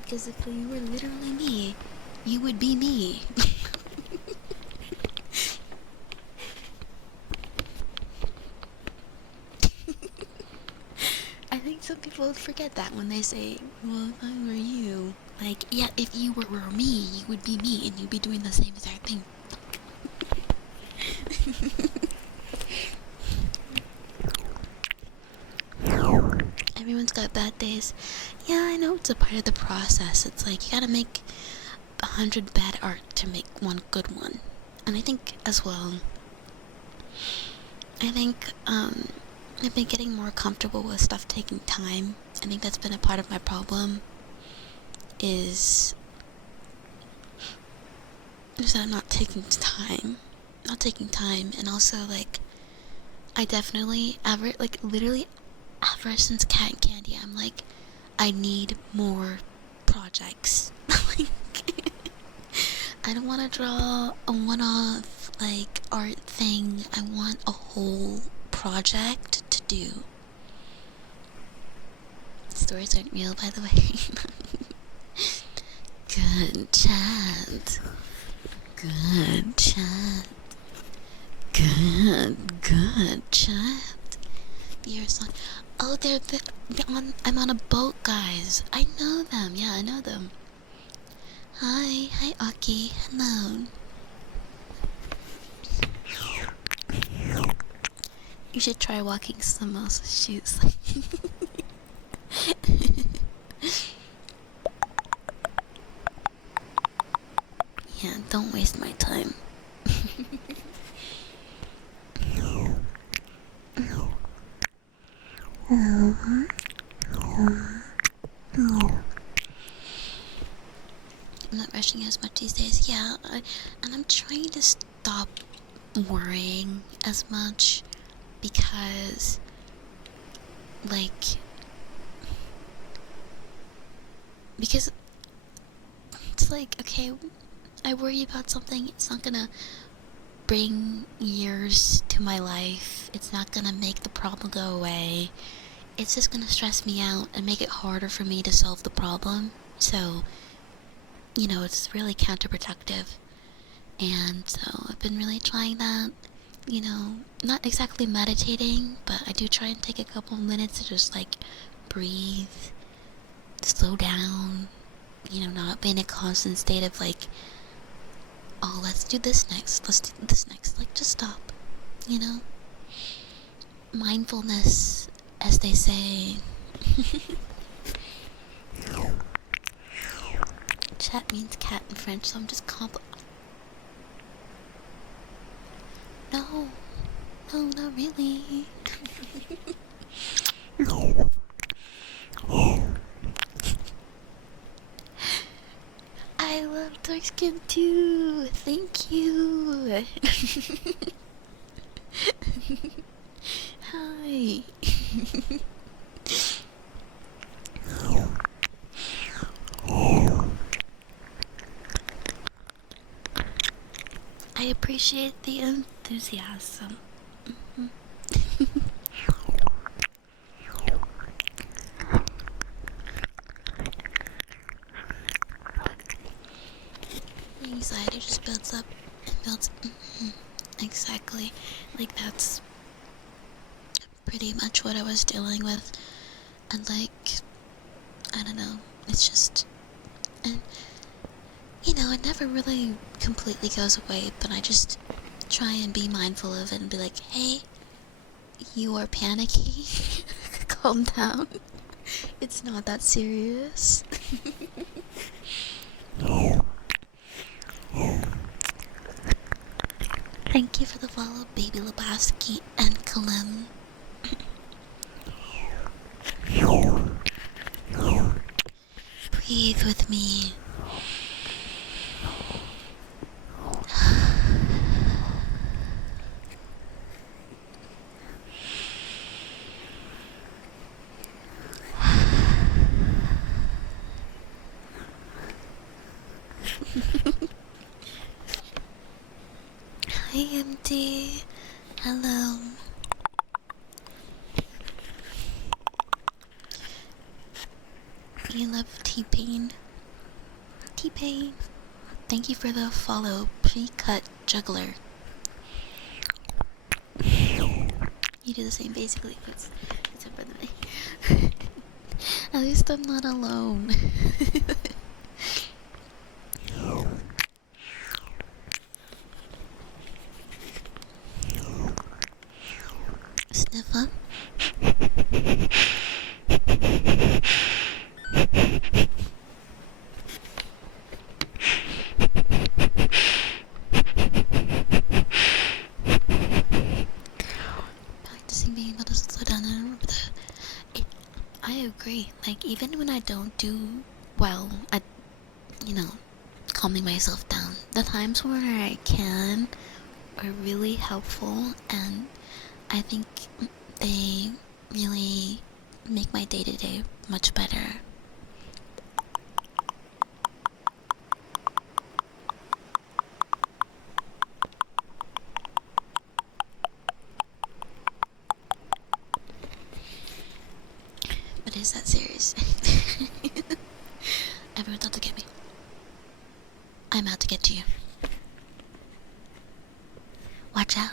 Because if you were literally me, you would be me. I think some people forget that when they say, well, if I were you. Like, yeah, if you were me, you would be me, and you'd be doing the same exact thing. Everyone's got bad days. Yeah, I know it's a part of the process. It's like, you gotta make 100 bad art to make one good one. And I think, as well, I've been getting more comfortable with stuff taking time. I think that's been a part of my problem, is that I'm not taking time. And also, like, I definitely, literally, ever since Cat and Candy, I'm like, I need more projects. Like, I don't want to draw a one-off, like, art thing. I want a whole project to do. Stories aren't real, by the way. Good chat. Good chat. Good chat. Your song. Oh, they're on. I'm on a boat, guys. I know them. Yeah, I know them. Hi, Aki. Hello. You should try walking someone else's shoes. Yeah, don't waste my time. I'm not rushing as much these days. Yeah, and I'm trying to stop worrying as much because, it's like, okay, I worry about something, it's not gonna bring years to my life, it's not gonna make the problem go away, it's just gonna stress me out and make it harder for me to solve the problem. So, you know, it's really counterproductive. And so I've been really trying that, you know, not exactly meditating, but I do try and take a couple minutes to just, like, breathe, slow down, you know, not be in a constant state of, like, oh, let's do this next, like, just stop, you know? Mindfulness, as they say. Chat means cat in French, so I'm just No, not really. him too. Thank you. Hi. I appreciate the enthusiasm. Anxiety just builds up and builds. Exactly. Like, that's pretty much what I was dealing with. And, like, I don't know. It's just. And, you know, it never really completely goes away, but I just try and be mindful of it and be like, hey, you are panicking. Calm down. It's not that serious. Thank you for the follow, Baby Lebowski and Kalim. Breathe with me. Hi, MD. Hello. You love T-Pain. T-Pain. Thank you for the follow, pre-cut juggler. You do the same basically. Except for the At least I'm not alone. Sniffer. Practicing being able to slow down and remember that. I agree. Like, even when I don't do well at, you know, calming myself down, the times where I can are really helpful, and I think they really make my day-to-day much better. But is that serious? Everyone's out to get me. I'm out to get to you. Watch out.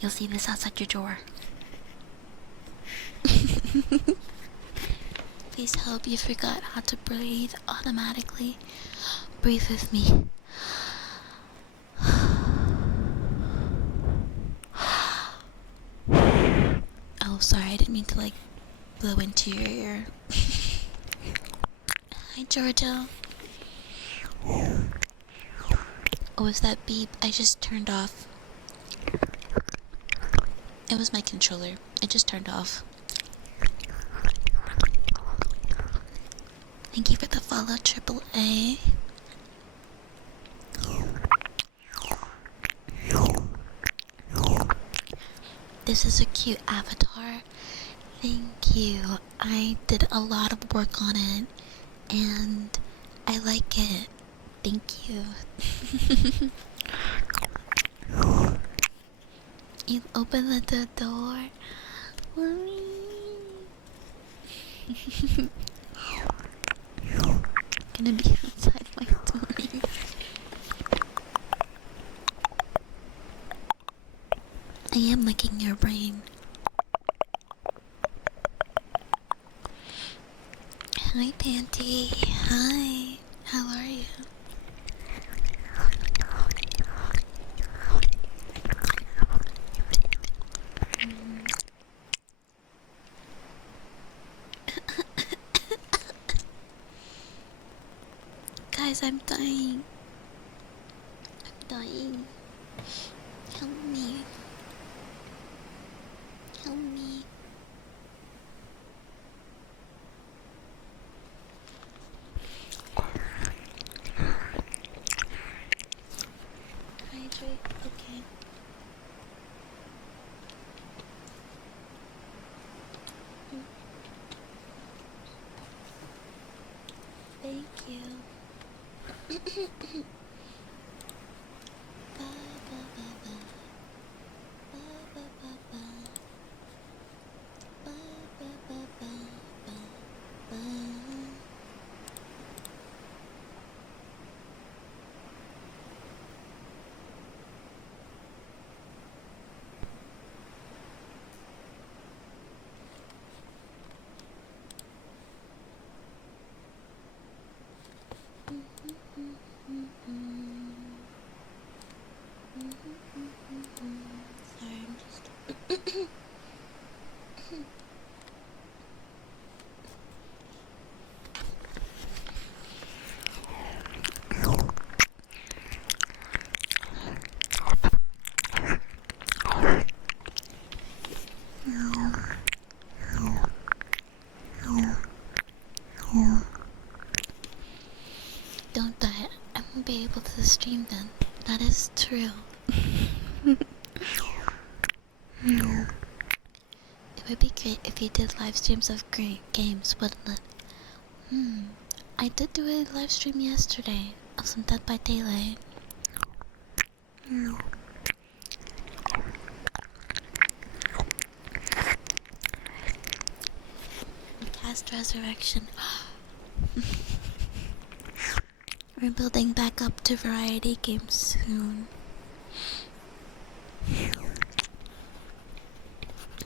You'll see this outside your door. Please hope you forgot how to breathe automatically. Breathe with me. Oh, sorry, I didn't mean to, like, blow into your ear. Hi, Giorgio. Oh, was that beep? I just turned off. It was my controller. It just turned off. Thank you for the follow, AAA. This is a cute avatar. Thank you. I did a lot of work on it, and I like it. Thank you. You open the door. Mommy. Gonna be outside my door. I am licking your brain. Hi, Panty. Hi. How are you? Guys, I'm dying. I'm dying. Help me. Help me. That's right. Okay. Thank you. Ba, ba, ba, ba. Ba, ba, ba, ba. Ba, ba, ba, ba, ba, ba. Sorry, I'm just. Don't die. I won't be able to stream then. That is true. It would be great if you did live streams of great games, wouldn't it? I did do a live stream yesterday of some Dead by Daylight. Cast Resurrection. We're building back up to variety games soon.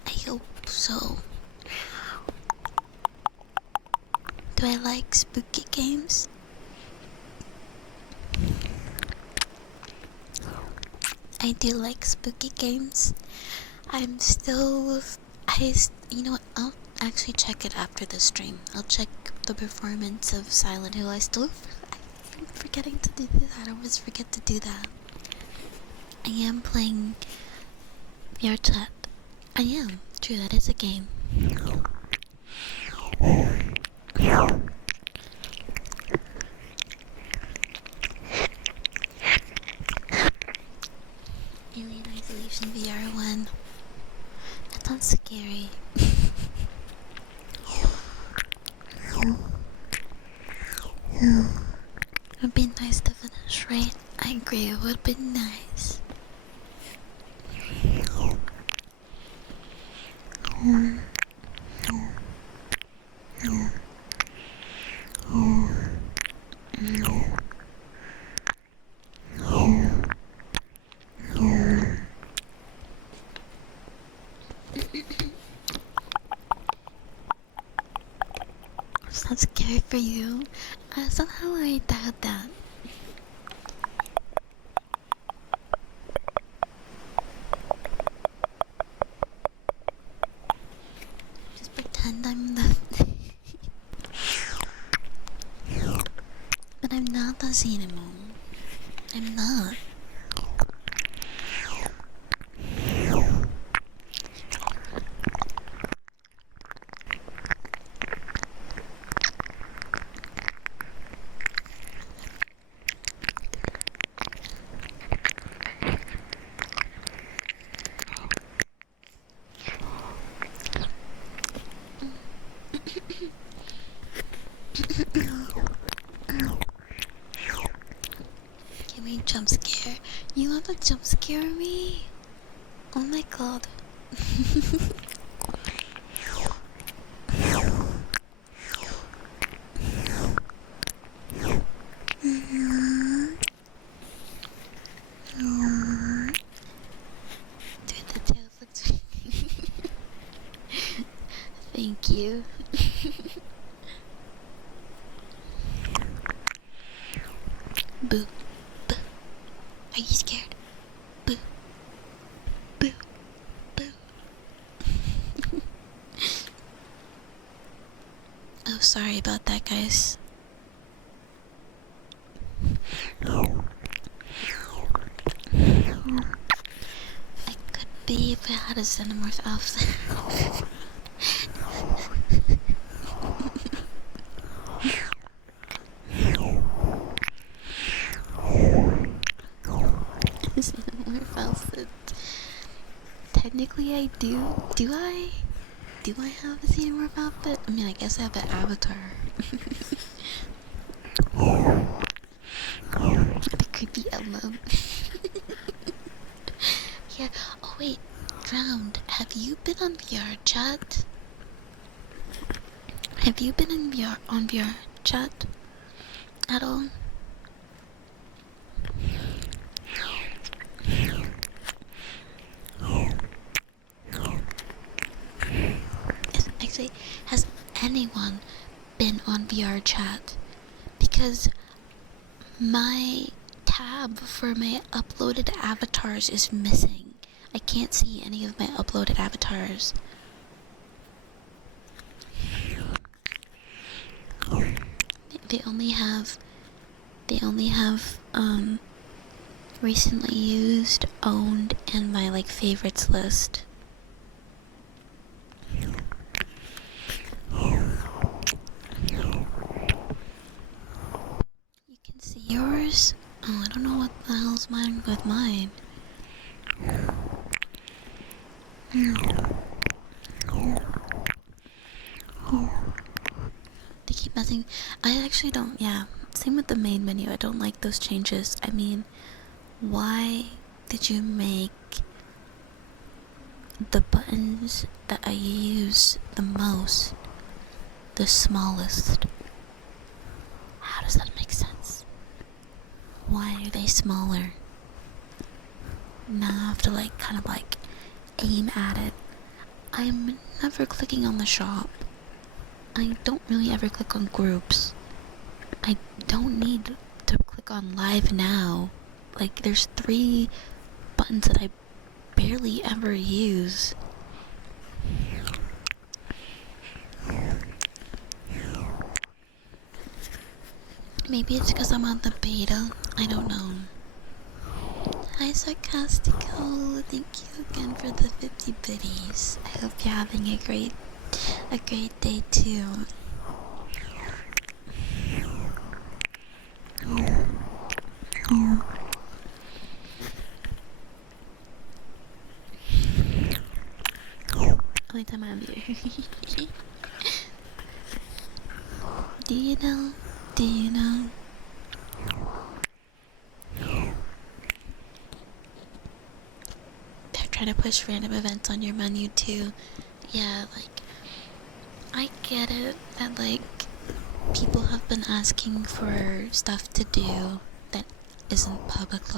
I hope so. Do I like spooky games? I do like spooky games. I'm still... you know what? I'll actually check it after the stream. I'll check the performance of Silent Hill. I'm forgetting to do that. I always forget to do that. I am playing VR Chat. I am. True, that is a game. Alien Isolation VR 1. That sounds scary. It would be nice to finish, right? I agree, it would be nice. It's not scary for you. Somehow I doubt that. Just pretend I'm the... But I'm not the animal. I'm not. Give me a jump scare. You want to jump scare me? Oh my god. Dude, the tail looks... Thank you. Boo. Boo. Are you scared? Boo. Boo. Boo. Oh, sorry about that, guys. I could be if I had a xenomorph outfit. Xenomorph outfit. Technically, I do. Do I? Do I have a xenomorph outfit? I mean, I guess I have an avatar. The creepy Elmo. Yeah. Oh wait, Drowned. Have you been on VR chat? Have you been in VR chat at all? Actually, has anyone been on VR chat? Because my tab for my uploaded avatars is missing. I can't see any of my uploaded avatars. They only have recently used, owned, and my like favorites list. You can see yours? Oh, I don't know what the hell's mine with mine. They keep messing. I actually don't, yeah. Same with the main menu. I don't like those changes. I mean, why did you make the buttons that I use the most the smallest? How does that make sense? Why are they smaller? Now I have to like kind of like aim at it. I'm never clicking on the shop. I don't really ever click on groups. I don't need to click on live now. Like there's 3 buttons that I barely ever use. Maybe it's because I'm on the beta. I don't know. Hi Sarcastico, thank you again for the 50 biddies. I hope you're having a great day too. Only time I'm here. Do you know? Do you know? They're trying to push random events on your menu too. Yeah, like, I get it that like people have been asking for stuff to do that isn't public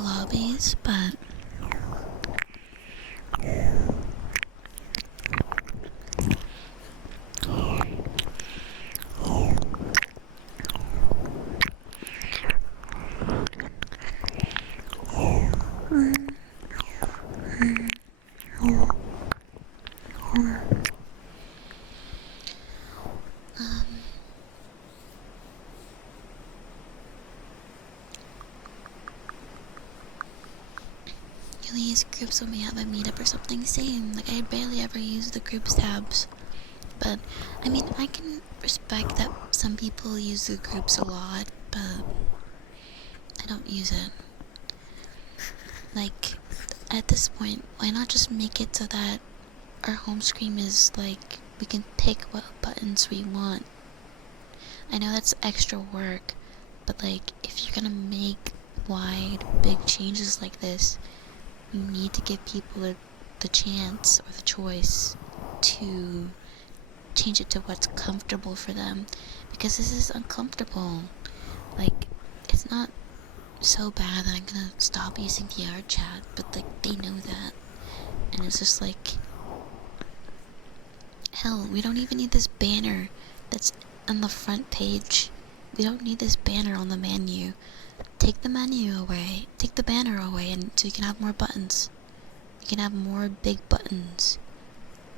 lobbies, but you only use groups when we have a meetup or something. Same, like I barely ever use the groups tabs. But, I mean, I can respect that some people use the groups a lot, but I don't use it. Like, at this point, why not just make it so that our home screen is, like, we can pick what buttons we want. I know that's extra work, but, like, if you're gonna make wide, big changes like this, you need to give people the chance or the choice to change it to what's comfortable for them, because this is uncomfortable. Like, it's not so bad that I'm gonna stop using VR chat, but like they know that, and it's just like, hell, we don't even need this banner that's on the front page. We don't need this banner on the menu. Take the menu away, take the banner away, and so you can have more buttons. You can have more big buttons.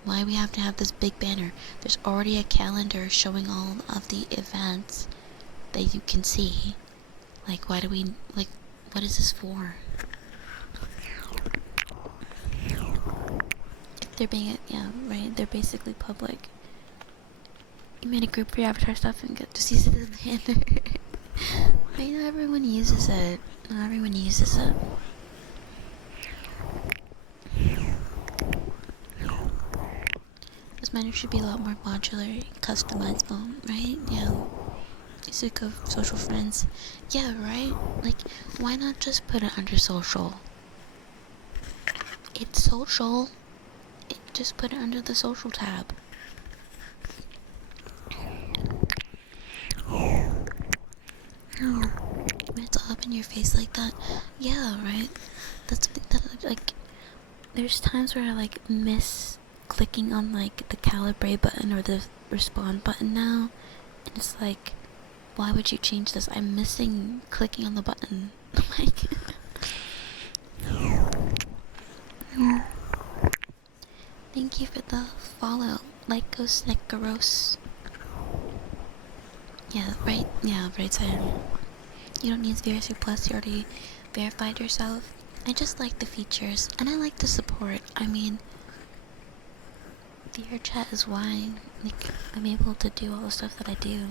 Why we have to have this big banner? There's already a calendar showing all of the events that you can see. Like, why do we, like, what is this for? If they're being, yeah, right, they're basically public. You made a group for your avatar stuff and get to see the banner. Right, not everyone uses it. Not everyone uses it. This miner should be a lot more modular, customizable, right? Yeah. Sick of social friends. Yeah, right? Like, why not just put it under social? It's social. Just put it under the social tab. When it's all up in your face like that, yeah, right? Like, there's times where I, like, miss clicking on, like, the calibrate button or the respond button now. And it's like, why would you change this? I'm missing clicking on the button. Like, thank you for the follow. Like, Ghost Nekaros. Yeah, right? Yeah, right side. You don't need VRC Plus, you already verified yourself. I just like the features, and I like the support. I mean, VR chat is why, like, I'm able to do all the stuff that I do.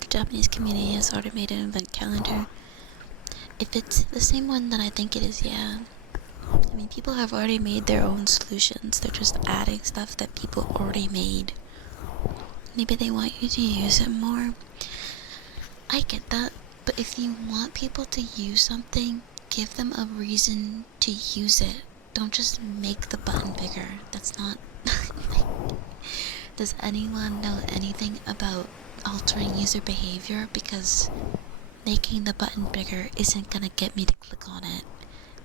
The Japanese community has automated an event calendar. If it's the same one that I think it is, yeah. I mean, people have already made their own solutions. They're just adding stuff that people already made. Maybe they want you to use it more. I get that, but if you want people to use something, give them a reason to use it. Don't just make the button bigger. That's not... Does anyone know anything about altering user behavior? Because making the button bigger isn't gonna get me to click on it.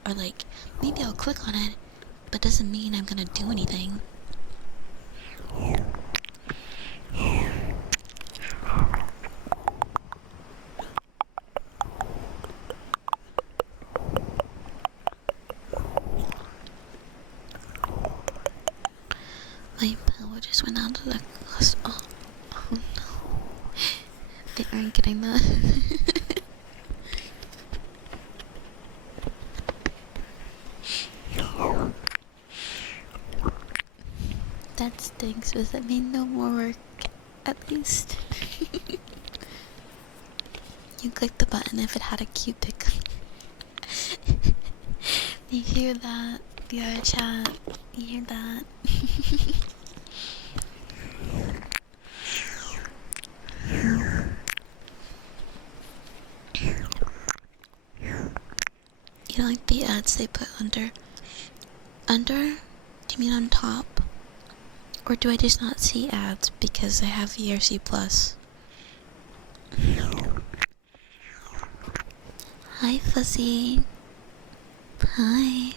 Or, like, maybe I'll click on it, but doesn't mean I'm gonna do anything. My power just went out of the glass. Oh no. They aren't getting that. That stinks, but that made no more work. At least. You clicked the button if it had a Q-pick. You hear that? VR chat. You hear that? You don't like the ads they put under? Under? Do you mean on top? Or do I just not see ads because I have VRC Plus? Hi, Fuzzy. Hi.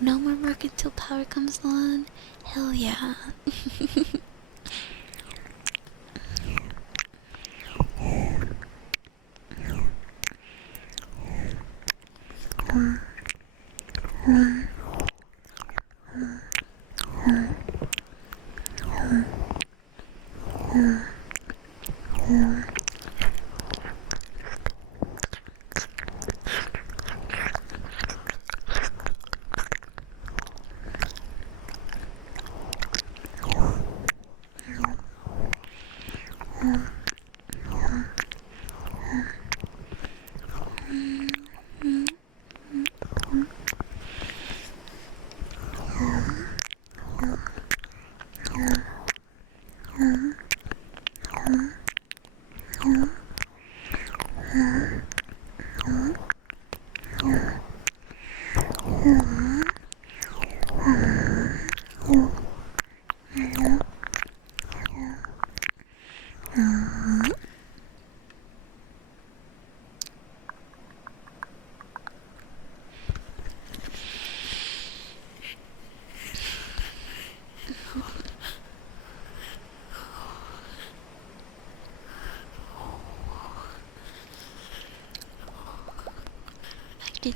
No more work until power comes on? Hell yeah.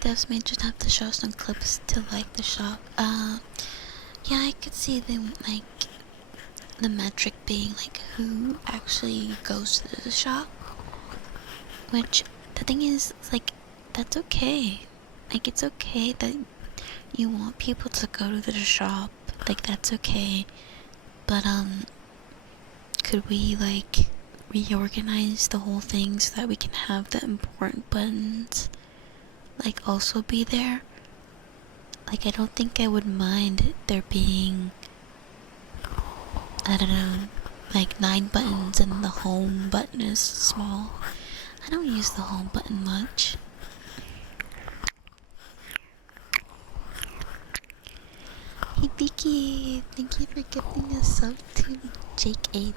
Devs may just have to show some clips to like the shop. Yeah, I could see them, like, the metric being like who actually goes to the shop. Which the thing is, like, that's okay. Like, it's okay that you want people to go to the shop. Like, that's okay. But could we like reorganize the whole thing so that we can have the important buttons like also be there? Like, I don't think I would mind there being, I don't know, like 9 buttons and the home button is small. I don't use the home button much. Hey Vicky, thank you for giving us sub to Jake 8.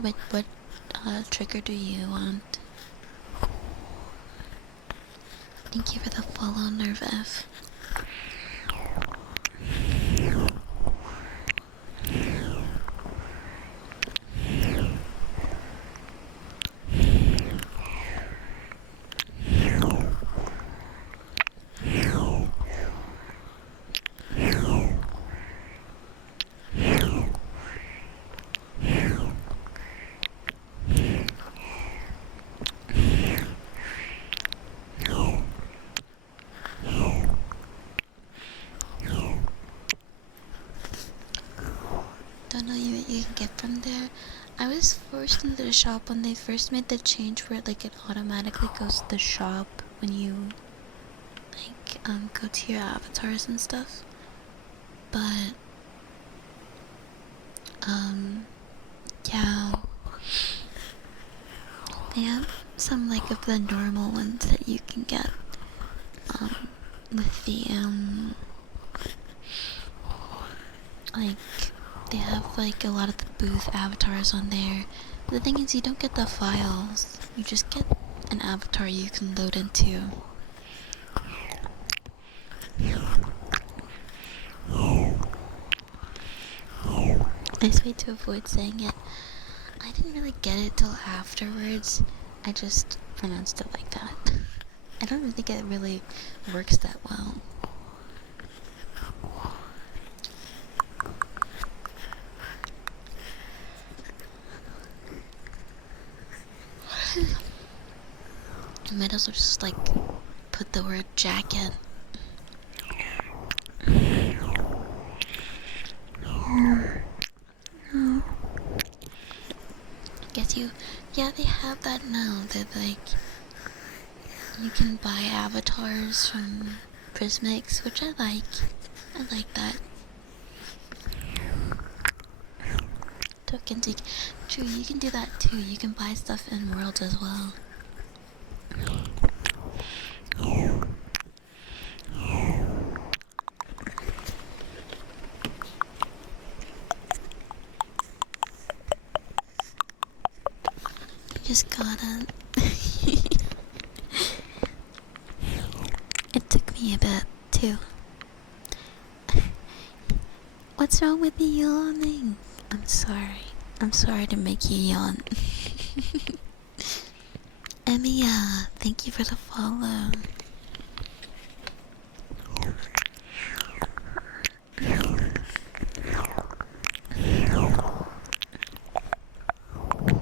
What trigger do you want? Thank you for the follow, Nerve F. Don't know what you can get from there. I was forced into the shop when they first made the change where like it automatically goes to the shop when you like go to your avatars and stuff. But yeah. They have some like of the normal ones that you can get with the like they have like a lot of the booth avatars on there. But the thing is, you don't get the files. You just get an avatar you can load into. Nice way to avoid saying it. I didn't really get it till afterwards. I just pronounced it like that. I don't really think it really works that well. I might as well just like put the word jacket. Guess you, yeah, they have that now. That like you can buy avatars from Prismix, which I like. I like that. Token take. True, you can do that too. You can buy stuff in Worlds as well. Just gotta. It took me a bit too. What's wrong with me yawning? I'm sorry. I'm sorry to make you yawn. Emiya, thank you for the follow.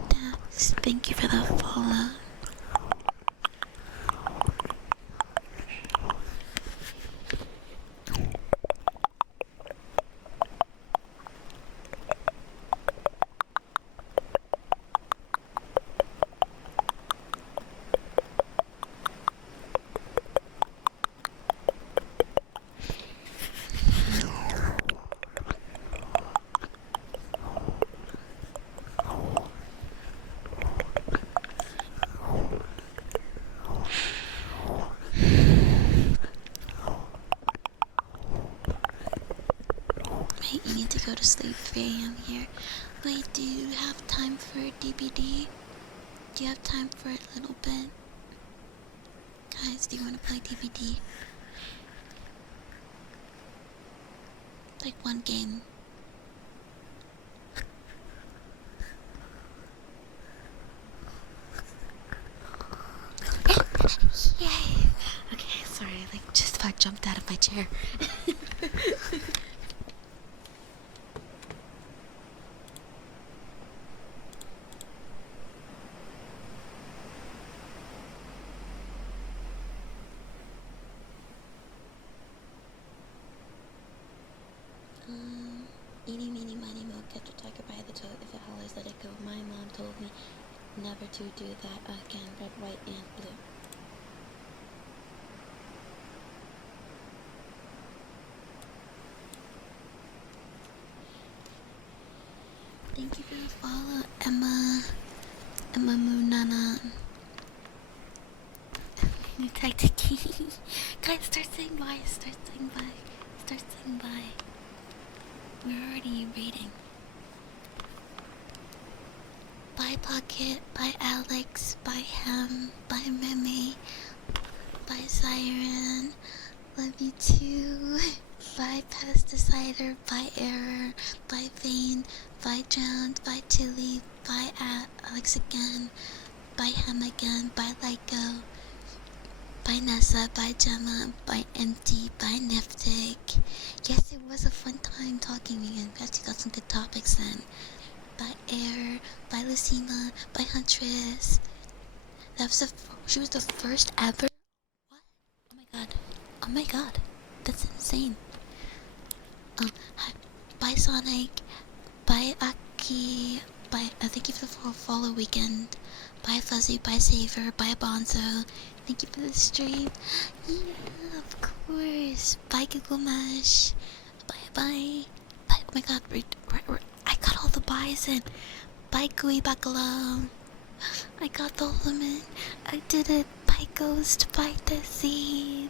Dax, thank you for the follow. You need to go to sleep 3 AM here. Wait, do you have time for DBD? Do you have time for a little bit? Guys, do you want to play DBD? Like one game. Yay! Okay, sorry, like just about jumped out of my chair. Eeny, meeny, miny, moe, catch a tiger by the toe. If it hollers, let it go. My mom told me never to do that again. Red, white, and blue. Thank you for the follow, Emma Moonana. Tag to key. Guys, start saying bye. Start saying bye. Start saying bye. We're already rating. Bye Pocket. Bye Alex. Bye Hem. Bye Meme. Bye Siren. Love you too. Bye Pesticider. Bye Error. Bye Vane. Bye Drowned. Bye Tilly. Bye Alex again. Bye Hem again. Bye Lyco. Bye Nessa, bye Gemma, bye Empty, bye Niftig. Yes, it was a fun time talking to you, and we actually got some good topics then. Bye Air, bye Lucina, bye Huntress. She was the first ever. What? Oh my god. Oh my god. That's insane. Hi. Bye Sonic, bye Aki, bye. Thank you for the follow weekend. Bye Fuzzy, bye Saver, bye Bonzo. Thank you for the stream. Yeah, of course. Bye Google Mesh. Bye bye. Bye. Oh my god, I got all the buys in. Bye Gooey Bacalo. I got all of them in. I did it. Bye Ghost. Bye Desi.